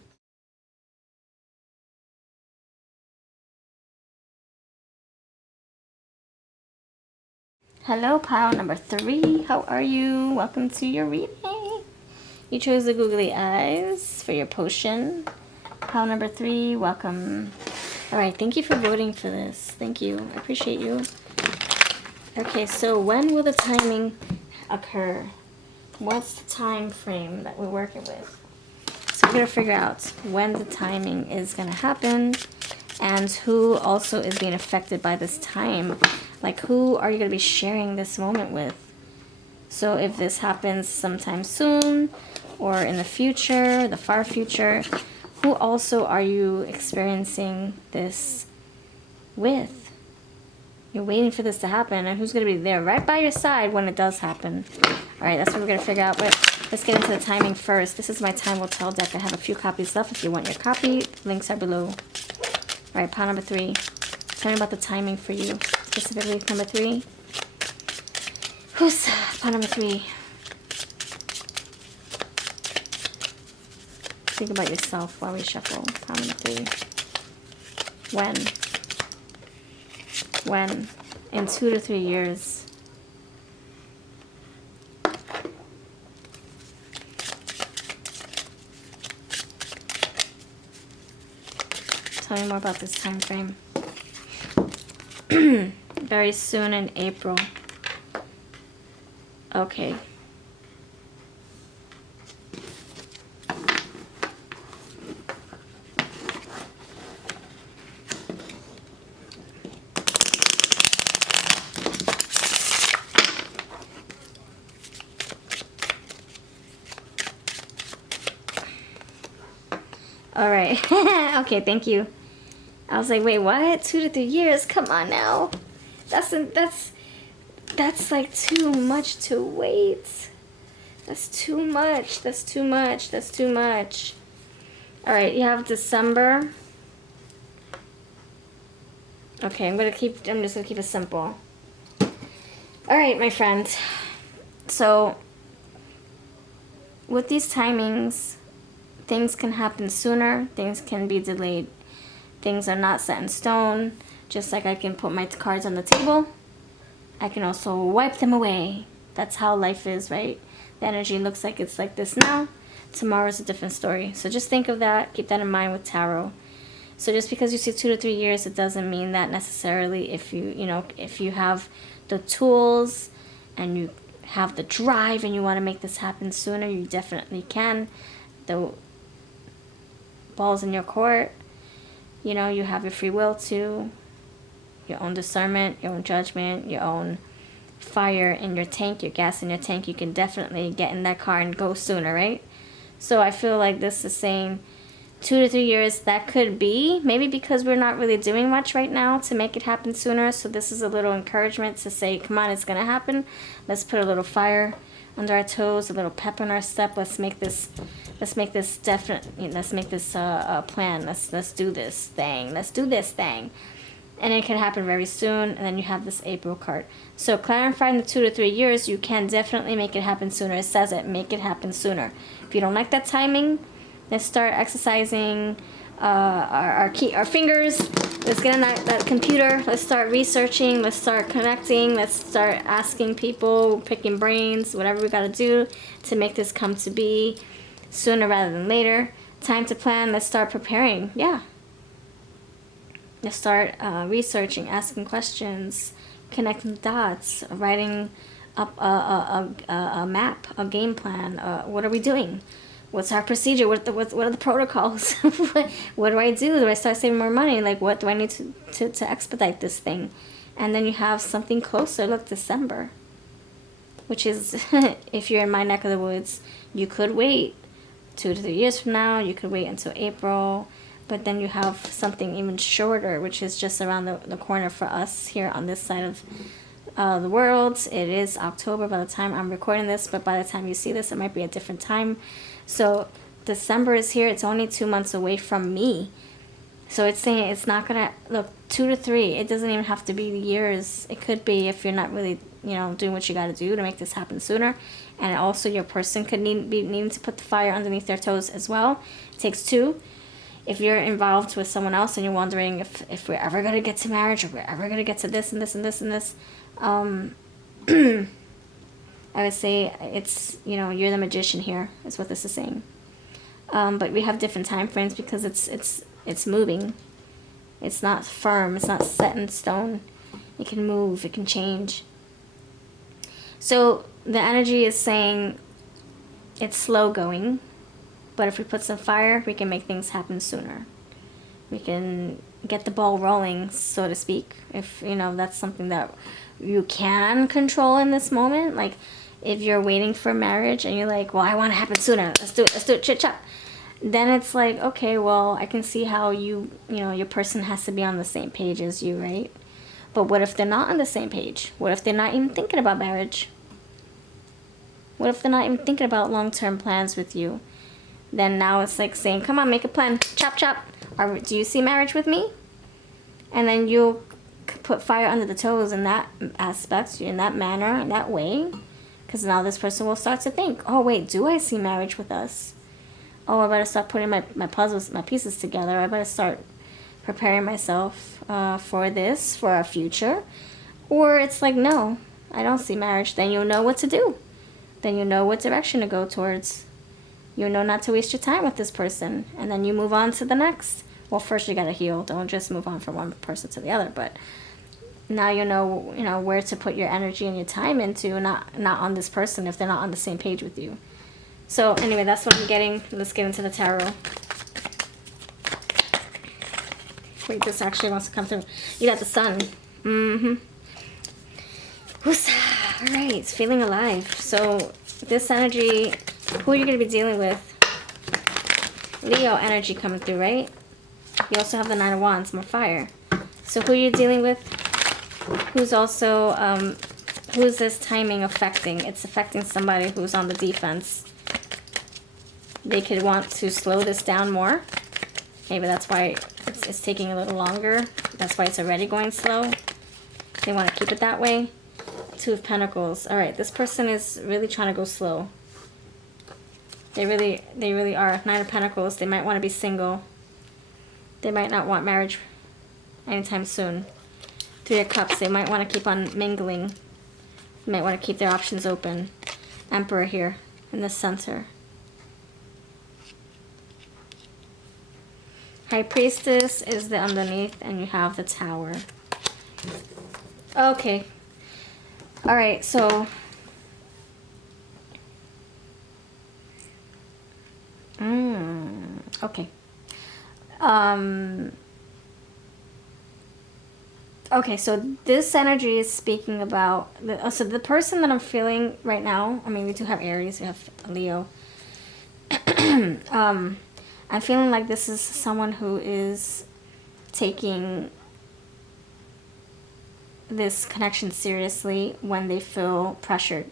Hello, pile number 3. How are you? Welcome to your reading. You chose the googly eyes for your potion. Pile number 3, welcome. Alright, thank you for voting for this. Thank you. I appreciate you. Okay, so when will the timing occur? What's the time frame that we're working with? So we're going to figure out when the timing is going to happen and who also is being affected by this time. Like, who are you going to be sharing this moment with? So if this happens sometime soon or in the future, the far future, who also are you experiencing this with? You're waiting for this to happen, and who's going to be there right by your side when it does happen? Alright, that's what we're going to figure out, but let's get into the timing first. This is my Time Will Tell deck. I have a few copies left. If you want your copy, links are below. Alright, pile number 3. Tell me about the timing for you, specifically number 3. Who's pile number 3? Think about yourself while we shuffle. Pile number 3. When? In 2 to 3 years. Tell me more about this time frame. Very soon in April. Okay. All right. Okay, thank you. I was like, wait, what? 2 to 3 years? Come on now. That's like too much to wait. That's too much. That's too much. That's too much. All right, you have December. Okay, I'm just gonna keep it simple. All right, my friend. So with these timings, things can happen sooner, things can be delayed. Things are not set in stone. Just like I can put my cards on the table, I can also wipe them away. That's how life is, right? The energy looks like it's like this now. Tomorrow's a different story. So just think of that. Keep that in mind with tarot. So just because you see 2 to 3 years, it doesn't mean that necessarily. If if you have the tools and you have the drive and you want to make this happen sooner, you definitely can. The ball's in your court. You have your free will to, your own discernment, your own judgment, your own fire in your tank, your gas in your tank. You can definitely get in that car and go sooner, right? So I feel like this is saying 2 to 3 years. That could be maybe because we're not really doing much right now to make it happen sooner. So this is a little encouragement to say, come on, it's gonna happen. Let's put a little fire under our toes, a little pep in our step. Let's make this definite. Let's make this a plan. Let's do this thing. Let's do this thing. And it can happen very soon. And then you have this April card. So clarifying the 2 to 3 years, you can definitely make it happen sooner. It says it, make it happen sooner. If you don't like that timing, let's start exercising our fingers. Let's get on that computer. Let's start researching. Let's start connecting. Let's start asking people, picking brains, whatever we gotta do to make this come to be sooner rather than later. Time to plan. Let's start preparing. Yeah. Let's start researching, asking questions, connecting the dots, writing up a map, a game plan. What are we doing? What's our procedure? What are the protocols? What do I do? Do I start saving more money? Like, what do I need to expedite this thing? And then you have something closer. Look, December, which is, if you're in my neck of the woods, you could wait 2 to 3 years from now. You could wait until April. But then you have something even shorter, which is just around the corner for us here on this side of the world. It is October by the time I'm recording this, but by the time you see this, it might be a different time. So December is here. It's only 2 months away from me. So it's saying it's not going to, look, 2 to 3. It doesn't even have to be years. It could be if you're not really, doing what you got to do to make this happen sooner. And also your person could be needing to put the fire underneath their toes as well. It takes 2. If you're involved with someone else and you're wondering if we're ever going to get to marriage or we're ever going to get to this and this and this and this, I would say it's, you're the magician here, is what this is saying. But we have different time frames because it's moving. It's not firm. It's not set in stone. It can move. It can change. So the energy is saying it's slow going. But if we put some fire, we can make things happen sooner. We can get the ball rolling, so to speak. If, that's something that you can control in this moment. Like, if you're waiting for marriage and you're like, well, I want it to happen sooner. Let's do it, chit-chat. Then it's like, okay, well, I can see how your person has to be on the same page as you, right? But what if they're not on the same page? What if they're not even thinking about marriage? What if they're not even thinking about long-term plans with you? Then now it's like saying, come on, make a plan. Chop, chop. Do you see marriage with me? And then you'll put fire under the toes in that aspect, in that manner, in that way. Because now this person will start to think, oh, wait, do I see marriage with us? Oh, I better start putting my puzzles, my pieces together. I better start preparing myself for this, for our future. Or it's like, no, I don't see marriage. Then you'll know what to do. Then you'll know what direction to go towards. You know not to waste your time with this person. And then you move on to the next. Well, first you gotta heal. Don't just move on from one person to the other. But now you know where to put your energy and your time into, not on this person if they're not on the same page with you. So anyway, that's what I'm getting. Let's get into the tarot. Wait, this actually wants to come through. You got the sun. Mm-hmm. All right, feeling alive. So this energy, who are you going to be dealing with? Leo energy coming through, right? You also have the Nine of Wands, more fire. So who are you dealing with? Who's also, who's this timing affecting? It's affecting somebody who's on the defense. They could want to slow this down more. Maybe that's why it's taking a little longer. That's why it's already going slow. They want to keep it that way. Two of Pentacles. All right, this person is really trying to go slow. They really are. Nine of Pentacles. They might want to be single. They might not want marriage anytime soon. Three of Cups. They might want to keep on mingling. They might want to keep their options open. Emperor here in the center. High Priestess is the underneath, and you have the Tower. Okay. All right, so okay. Okay, so this energy is speaking about so the person that I'm feeling right now. I mean, we do have Aries, we have Leo. I'm feeling like this is someone who is taking this connection seriously when they feel pressured.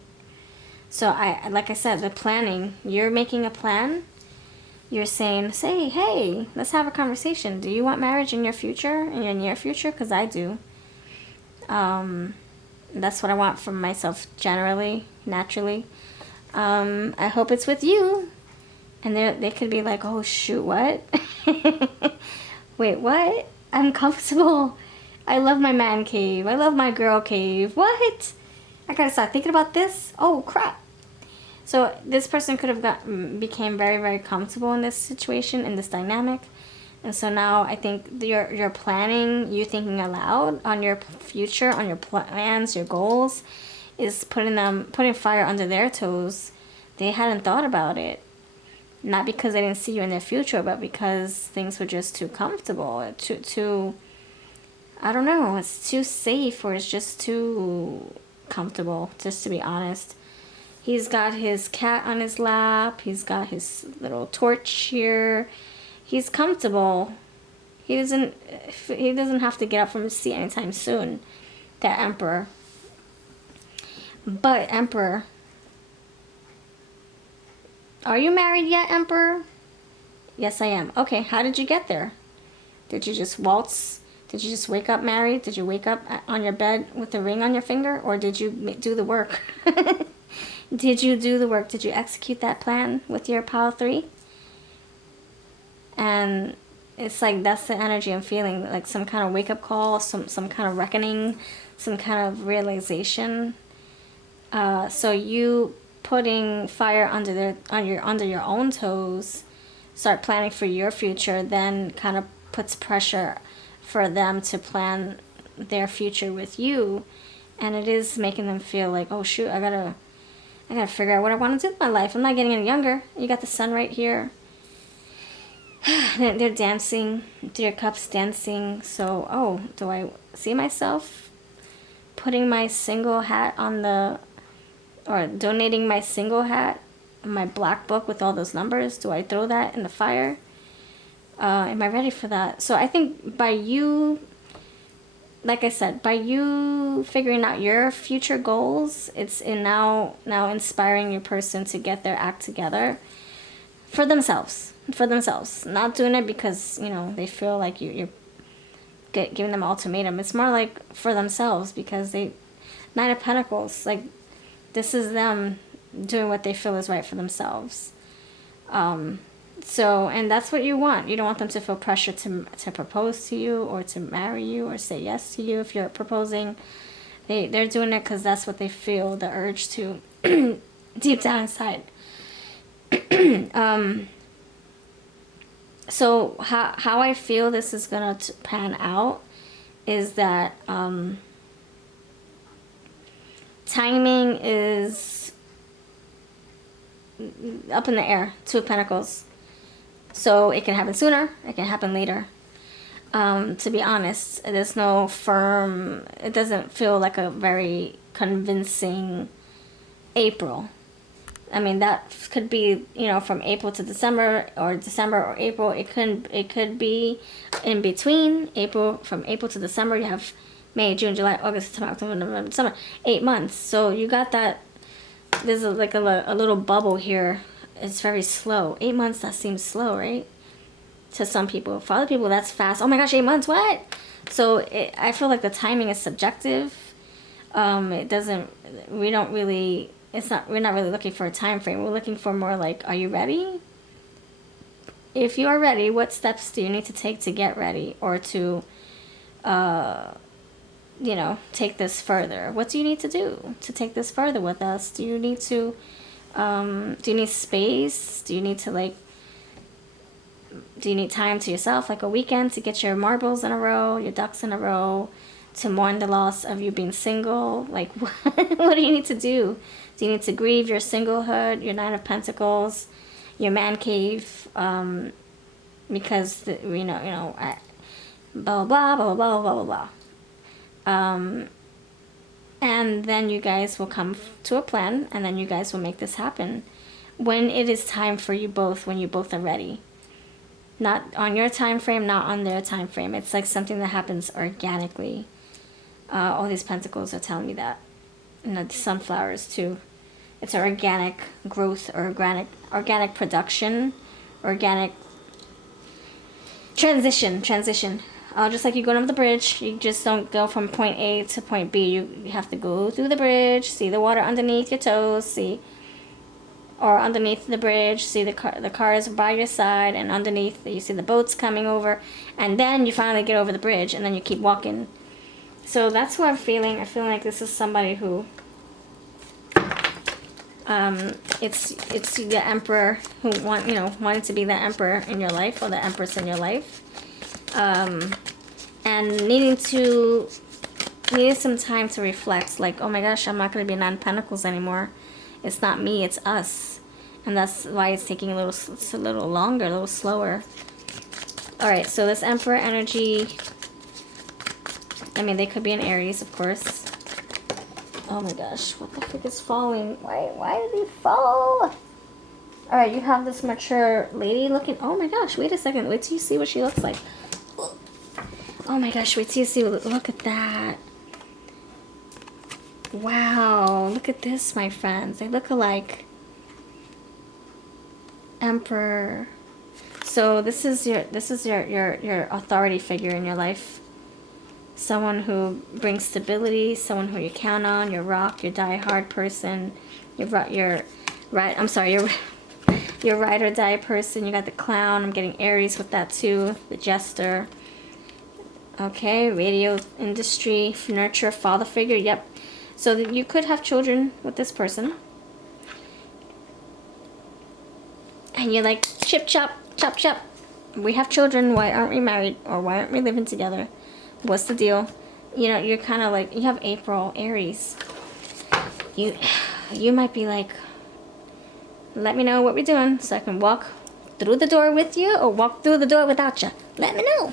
So like I said, the planning, you're making a plan. You're saying, hey, let's have a conversation. Do you want marriage in your future, in your near future? Because I do. That's what I want from myself generally, naturally. I hope it's with you. And they could be like, oh shoot, what? Wait, what? I'm comfortable. I love my man cave. I love my girl cave. What? I gotta start thinking about this? Oh, crap. So this person could have became very, very comfortable in this situation, in this dynamic. And so now I think you're planning, you thinking aloud on your future, on your plans, your goals, is putting fire under their toes. They hadn't thought about it. Not because they didn't see you in their future, but because things were just too comfortable, too I don't know, it's too safe, or it's just too comfortable, just to be honest. He's got his cat on his lap. He's got his little torch here. He's comfortable. He doesn't have to get up from his seat anytime soon. That Emperor. But Emperor, are you married yet, Emperor? Yes, I am. Okay, how did you get there? Did you just waltz? Did you just wake up married? Did you wake up on your bed with a ring on your finger? Or did you do the work? Did you do the work? Did you execute that plan with your Power 3? And it's like that's the energy I'm feeling. Like some kind of wake-up call, some kind of reckoning, some kind of realization. So you putting fire under your own toes, start planning for your future, then kind of puts pressure for them to plan their future with you, and it is making them feel like, oh shoot, I gotta figure out what I want to do with my life. I'm not getting any younger. You got the sun right here. They're dancing, Three of Cups dancing. So, oh, do I see myself putting my single hat or donating my single hat, my black book with all those numbers? Do I throw that in the fire? Am I ready for that? So I think by you, like I said, by you figuring out your future goals, it's now inspiring your person to get their act together for themselves. Not doing it because, they feel like you're giving them an ultimatum. It's more like for themselves, because Nine of Pentacles, like this is them doing what they feel is right for themselves. So, and that's what you want. You don't want them to feel pressure to propose to you, or to marry you, or say yes to you if you're proposing. They're doing it because that's what they feel, the urge to, deep down inside. So how I feel this is gonna pan out is that timing is up in the air. Two of Pentacles. So it can happen sooner, it can happen later. To be honest, there's no firm, it doesn't feel like a very convincing April. I mean, that could be, you know, from April to December, or December or April. It could be in between. From April to December, you have May, June, July, August, September, October, November, December. 8 months. So you got that. There's like a little bubble here. It's very slow. 8 months, that seems slow, right? To some people. For other people, that's fast. Oh my gosh, 8 months, what? So I feel like the timing is subjective. It doesn't, we don't really, we're not really looking for a time frame. We're looking for more like, are you ready? If you are ready, what steps do you need to take to get ready, or to, you know, take this further? What do you need to do to take this further with us? Do you need to, do you need space? Do you need to like, do you need time to yourself, like a weekend, to get your marbles in a row, your ducks in a row, to mourn the loss of you being single? Like, what do you need to do? Do you need to grieve your singlehood, your Nine of Pentacles, your man cave? Because, blah, blah, blah, blah, blah, blah, blah, blah. And then you guys will come to a plan, and then you guys will make this happen when it is time for you both, when you both are ready. Not on your time frame, not on their time frame. It's like something that happens organically. All these pentacles are telling me that. And the sunflowers too. It's an organic growth, or organic production, organic transition. Just like you going over the bridge, you just don't go from point A to point B. You have to go through the bridge, see the water underneath your toes, or underneath the bridge, see the cars by your side, and underneath you see the boats coming over, and then you finally get over the bridge, and then you keep walking. So that's what I'm feeling. I feel like this is somebody who, it's the Emperor who wanted to be the Emperor in your life, or the Empress in your life, and needed some time to reflect. Like, oh my gosh, I'm not going to be Nine of Pentacles anymore. It's not me, it's us. And that's why it's taking a little longer, a little slower. Alright, so this Emperor energy, I mean, they could be in Aries, of course. Oh my gosh, what the frick is falling? Why did he fall? Alright, you have this mature lady looking. Oh my gosh, wait a second. Wait till you see what she looks like. Oh my gosh, wait till you see. Look at that. Wow, look at this, my friends. They look alike. Emperor. So this is your authority figure in your life. Someone who brings stability, someone who you count on, your rock, your die-hard person, your ride or die person. You got the Clown. I'm getting Aries with that too. The Jester. Okay, radio industry, nurture, father figure. Yep. So that you could have children with this person. And you're like, chip, chop, chop, chop. We have children. Why aren't we married? Or why aren't we living together? What's the deal? You know, you're kind of like, you have April, Aries. You might be like, let me know what we're doing so I can walk through the door with you, or walk through the door without you. Let me know.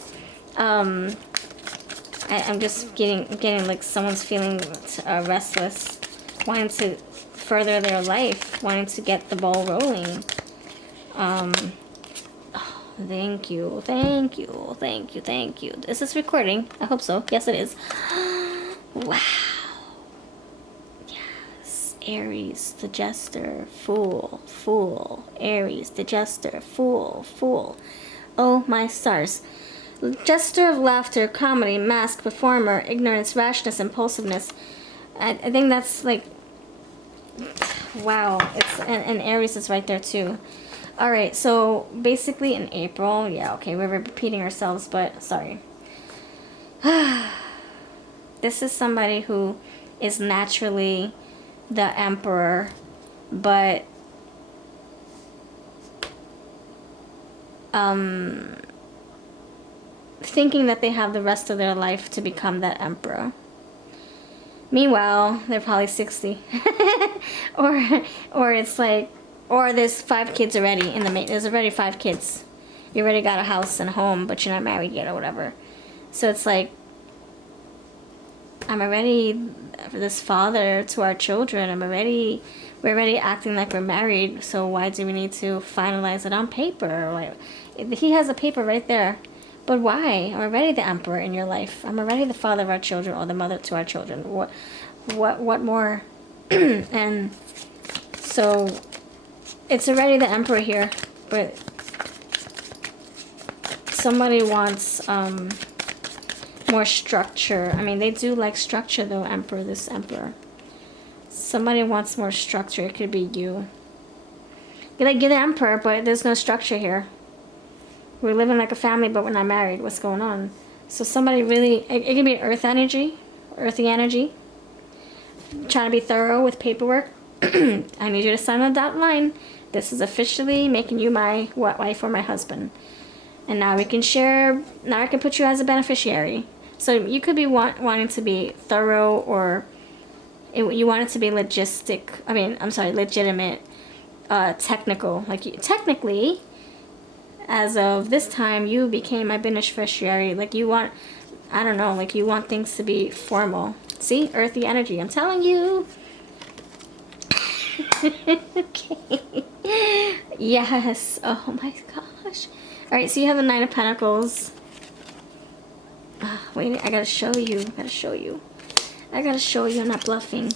I'm just getting like someone's feeling restless, wanting to further their life, wanting to get the ball rolling. Thank you. Is this recording? I hope so. Yes, it is. Wow. Yes. Aries, the Jester, Fool. Aries, the Jester, Fool. Oh my stars. Jester of laughter, comedy, mask, performer, ignorance, rashness, impulsiveness. I think that's like, wow. It's and Aries is right there too. Alright, so basically in April, yeah, okay, we're repeating ourselves, but sorry. This is somebody who is naturally the Emperor, but thinking that they have the rest of their life to become that emperor. Meanwhile, they're probably 60. or it's like, or there's 5 kids already in the there's already 5 kids. You already got a house and a home, but you're not married yet or whatever. So it's like, I'm already this father to our children. we're already acting like we're married. So why do we need to finalize it on paper? He has a paper right there. But why? I'm already the emperor in your life. I'm already the father of our children, or the mother to our children. What more? And so it's already the emperor here, but somebody wants more structure. I mean, they do like structure though, this emperor. Somebody wants more structure. It could be you. You're like, you're the emperor, but there's no structure here. We're living like a family, but we're not married. What's going on? So somebody really, it could be earthy energy. Trying to be thorough with paperwork. I need you to sign on the dotted line. This is officially making you my wife or my husband. And now we can share, now I can put you as a beneficiary. So you could be wanting to be thorough, or you want it to be legitimate, technical. Like, technically, as of this time, you became my beneficiary. Like, you want, I don't know, like you want things to be formal. See? Earthy energy. I'm telling you. Okay. Yes. Oh my gosh. Alright, so you have the 9 of Pentacles. Wait, I gotta show you. I'm not bluffing.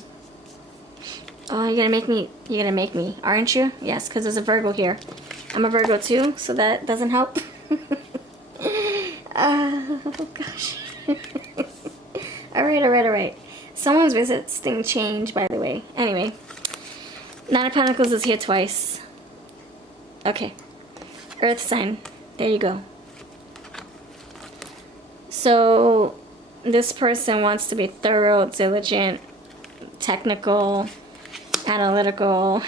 Oh, you're gonna make me, aren't you? Yes, because there's a Virgo here. I'm a Virgo too, so that doesn't help. Oh gosh. Alright. Someone's resisting change, by the way. Anyway, 9 of Pentacles is here twice. Okay. Earth sign. There you go. So, this person wants to be thorough, diligent, technical, analytical.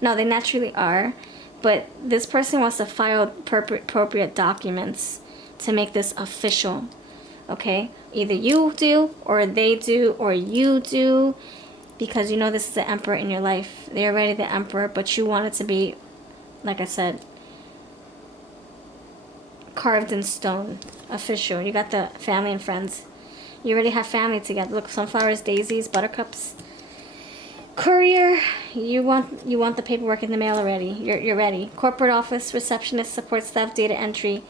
No, they naturally are. But this person wants to file appropriate documents to make this official. Okay? Either you do, or they do, or you do. Because you know this is the emperor in your life. They're already the emperor, but you want it to be, like I said, carved in stone. Official. You got the family and friends. You already have family together. Look, sunflowers, daisies, buttercups. Courier, you want the paperwork in the mail already. You're ready. Corporate office, receptionist, support staff, data entry.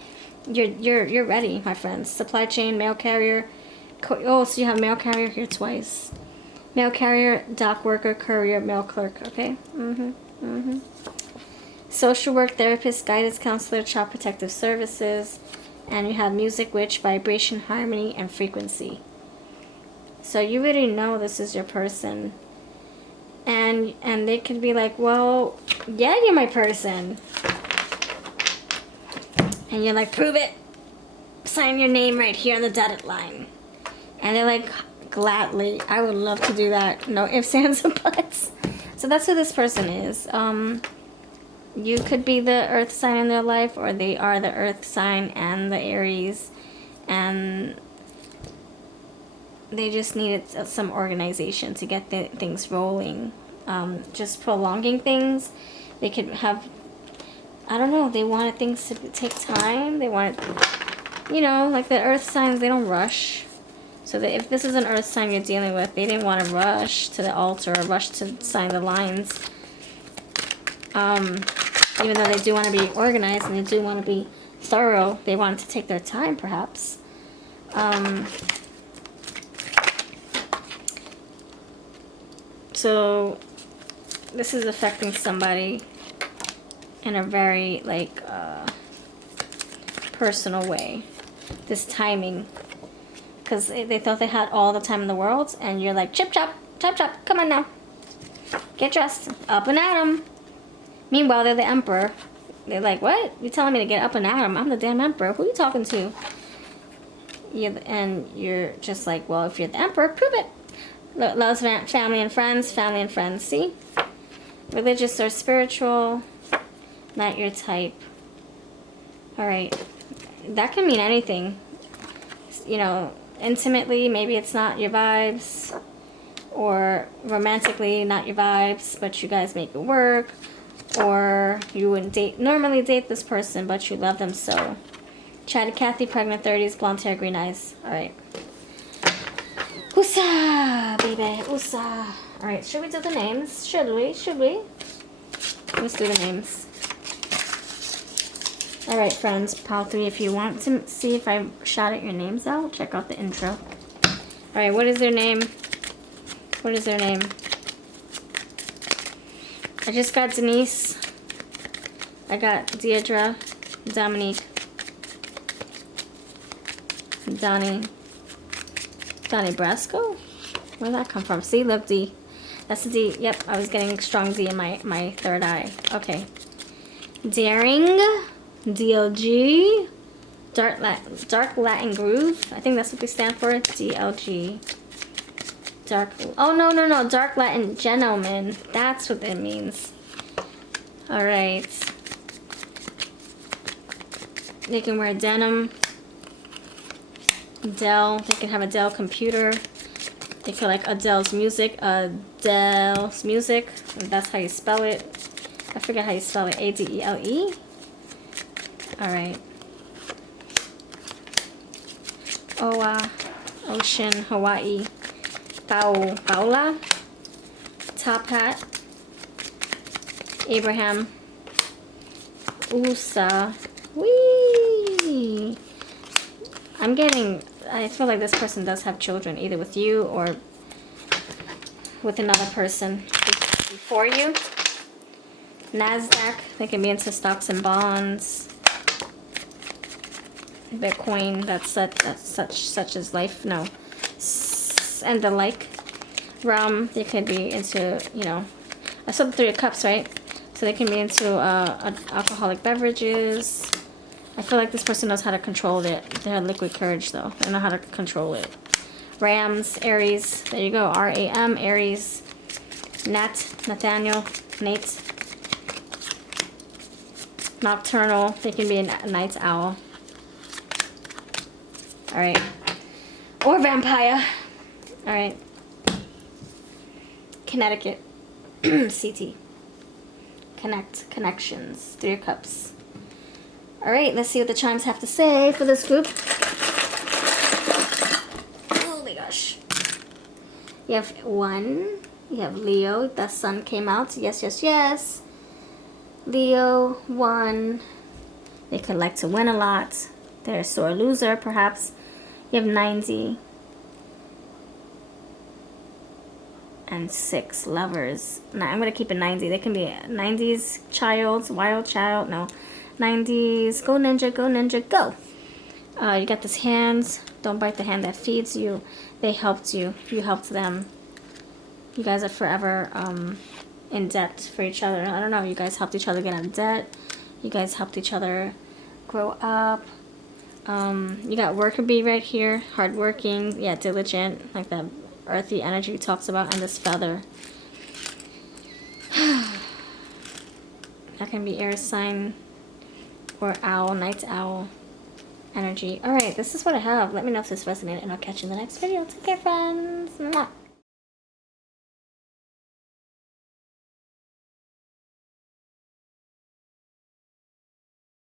You're ready, my friends. Supply chain, mail carrier. So you have mail carrier here twice. Mail carrier, dock worker, courier, mail clerk. Okay. Social work, therapist, guidance counselor, child protective services, and you have music, witch, vibration, harmony, and frequency. So you already know this is your person. And they could be like, well, yeah, you're my person. And you're like, prove it. Sign your name right here on the dotted line. And they're like, gladly, I would love to do that. No ifs, ands, or buts. So that's who this person is. You could be the earth sign in their life, or they are the earth sign and the Aries. And they just needed some organization to get things rolling. Just prolonging things. They could have, I don't know, they wanted things to take time. They wanted, you know, like the earth signs, they don't rush. So that if this is an earth sign you're dealing with, they didn't want to rush to the altar or rush to sign the lines. Even though they do want to be organized and they do want to be thorough, they wanted to take their time, perhaps. So this is affecting somebody in a very, like, personal way. This timing. Because they thought they had all the time in the world, and you're like, chip chop, chop chop, come on now. Get dressed, up and at 'em. Meanwhile, they're the emperor. They're like, what? You're telling me to get up and at 'em? I'm the damn emperor. Who are you talking to? And you're just like, well, if you're the emperor, prove it. Loves family and friends, see? Religious or spiritual, not your type. All right. That can mean anything. You know, intimately, maybe it's not your vibes. Or romantically, not your vibes, but you guys make it work. Or you wouldn't normally date this person, but you love them so. Chatty Cathy, pregnant 30s, blonde hair, green eyes. All right. Oosa, baby, oosa. All right, should we do the names? Should we? Let's do the names. All right, friends, pile 3. If you want to see if I shouted your names out, check out the intro. All right, what is their name? What is their name? I just got Denise. I got Deidre, Dominique, Donnie Brasco? Where did that come from? See, look, D. That's a D. Yep, I was getting strong D in my third eye. Okay. Daring, DLG, Dark Latin Groove. I think that's what they stand for. DLG. Oh, no. Dark Latin Gentleman. That's what it means. Alright. They can wear denim. Dell. They can have a Dell computer. They could like Adele's music. Adele's music. And that's how you spell it. I forget how you spell it. ADELE. Alright. Oa. Ocean. Hawaii. Paula. Top Hat. Abraham. USA. Whee! I feel like this person does have children, either with you or with another person before you. NASDAQ, they can be into stocks and bonds. Bitcoin, that's such as life, no. And the like. Rum, they could be into, you know, I saw the 3 of Cups, right? So they can be into alcoholic beverages. I feel like this person knows how to control it. They have liquid courage, though. They know how to control it. Rams, Aries. There you go. RAM, Aries. Nathaniel, Nate. Nocturnal. They can be a night owl. Alright. Or vampire. Alright. Connecticut. CT. Connections. 3 of Cups. Alright, let's see what the chimes have to say for this group. Oh my gosh. You have 1. You have Leo. The sun came out. Yes. Leo, 1. They could like to win a lot. They're a sore loser, perhaps. You have 90. And 6 lovers. Now, I'm going to keep it 90. They can be a 90s child, wild child. No. 90s. Go ninja, go. You got this hands. Don't bite the hand that feeds you. They helped you. You helped them. You guys are forever in debt for each other. I don't know. You guys helped each other get out of debt. You guys helped each other grow up. You got worker bee right here. Hardworking. Yeah, diligent. Like that earthy energy talks about. And this feather. That can be air sign. Or owl, night owl energy. Alright, this is what I have. Let me know if this resonated, and I'll catch you in the next video. Take care, friends. Mwah.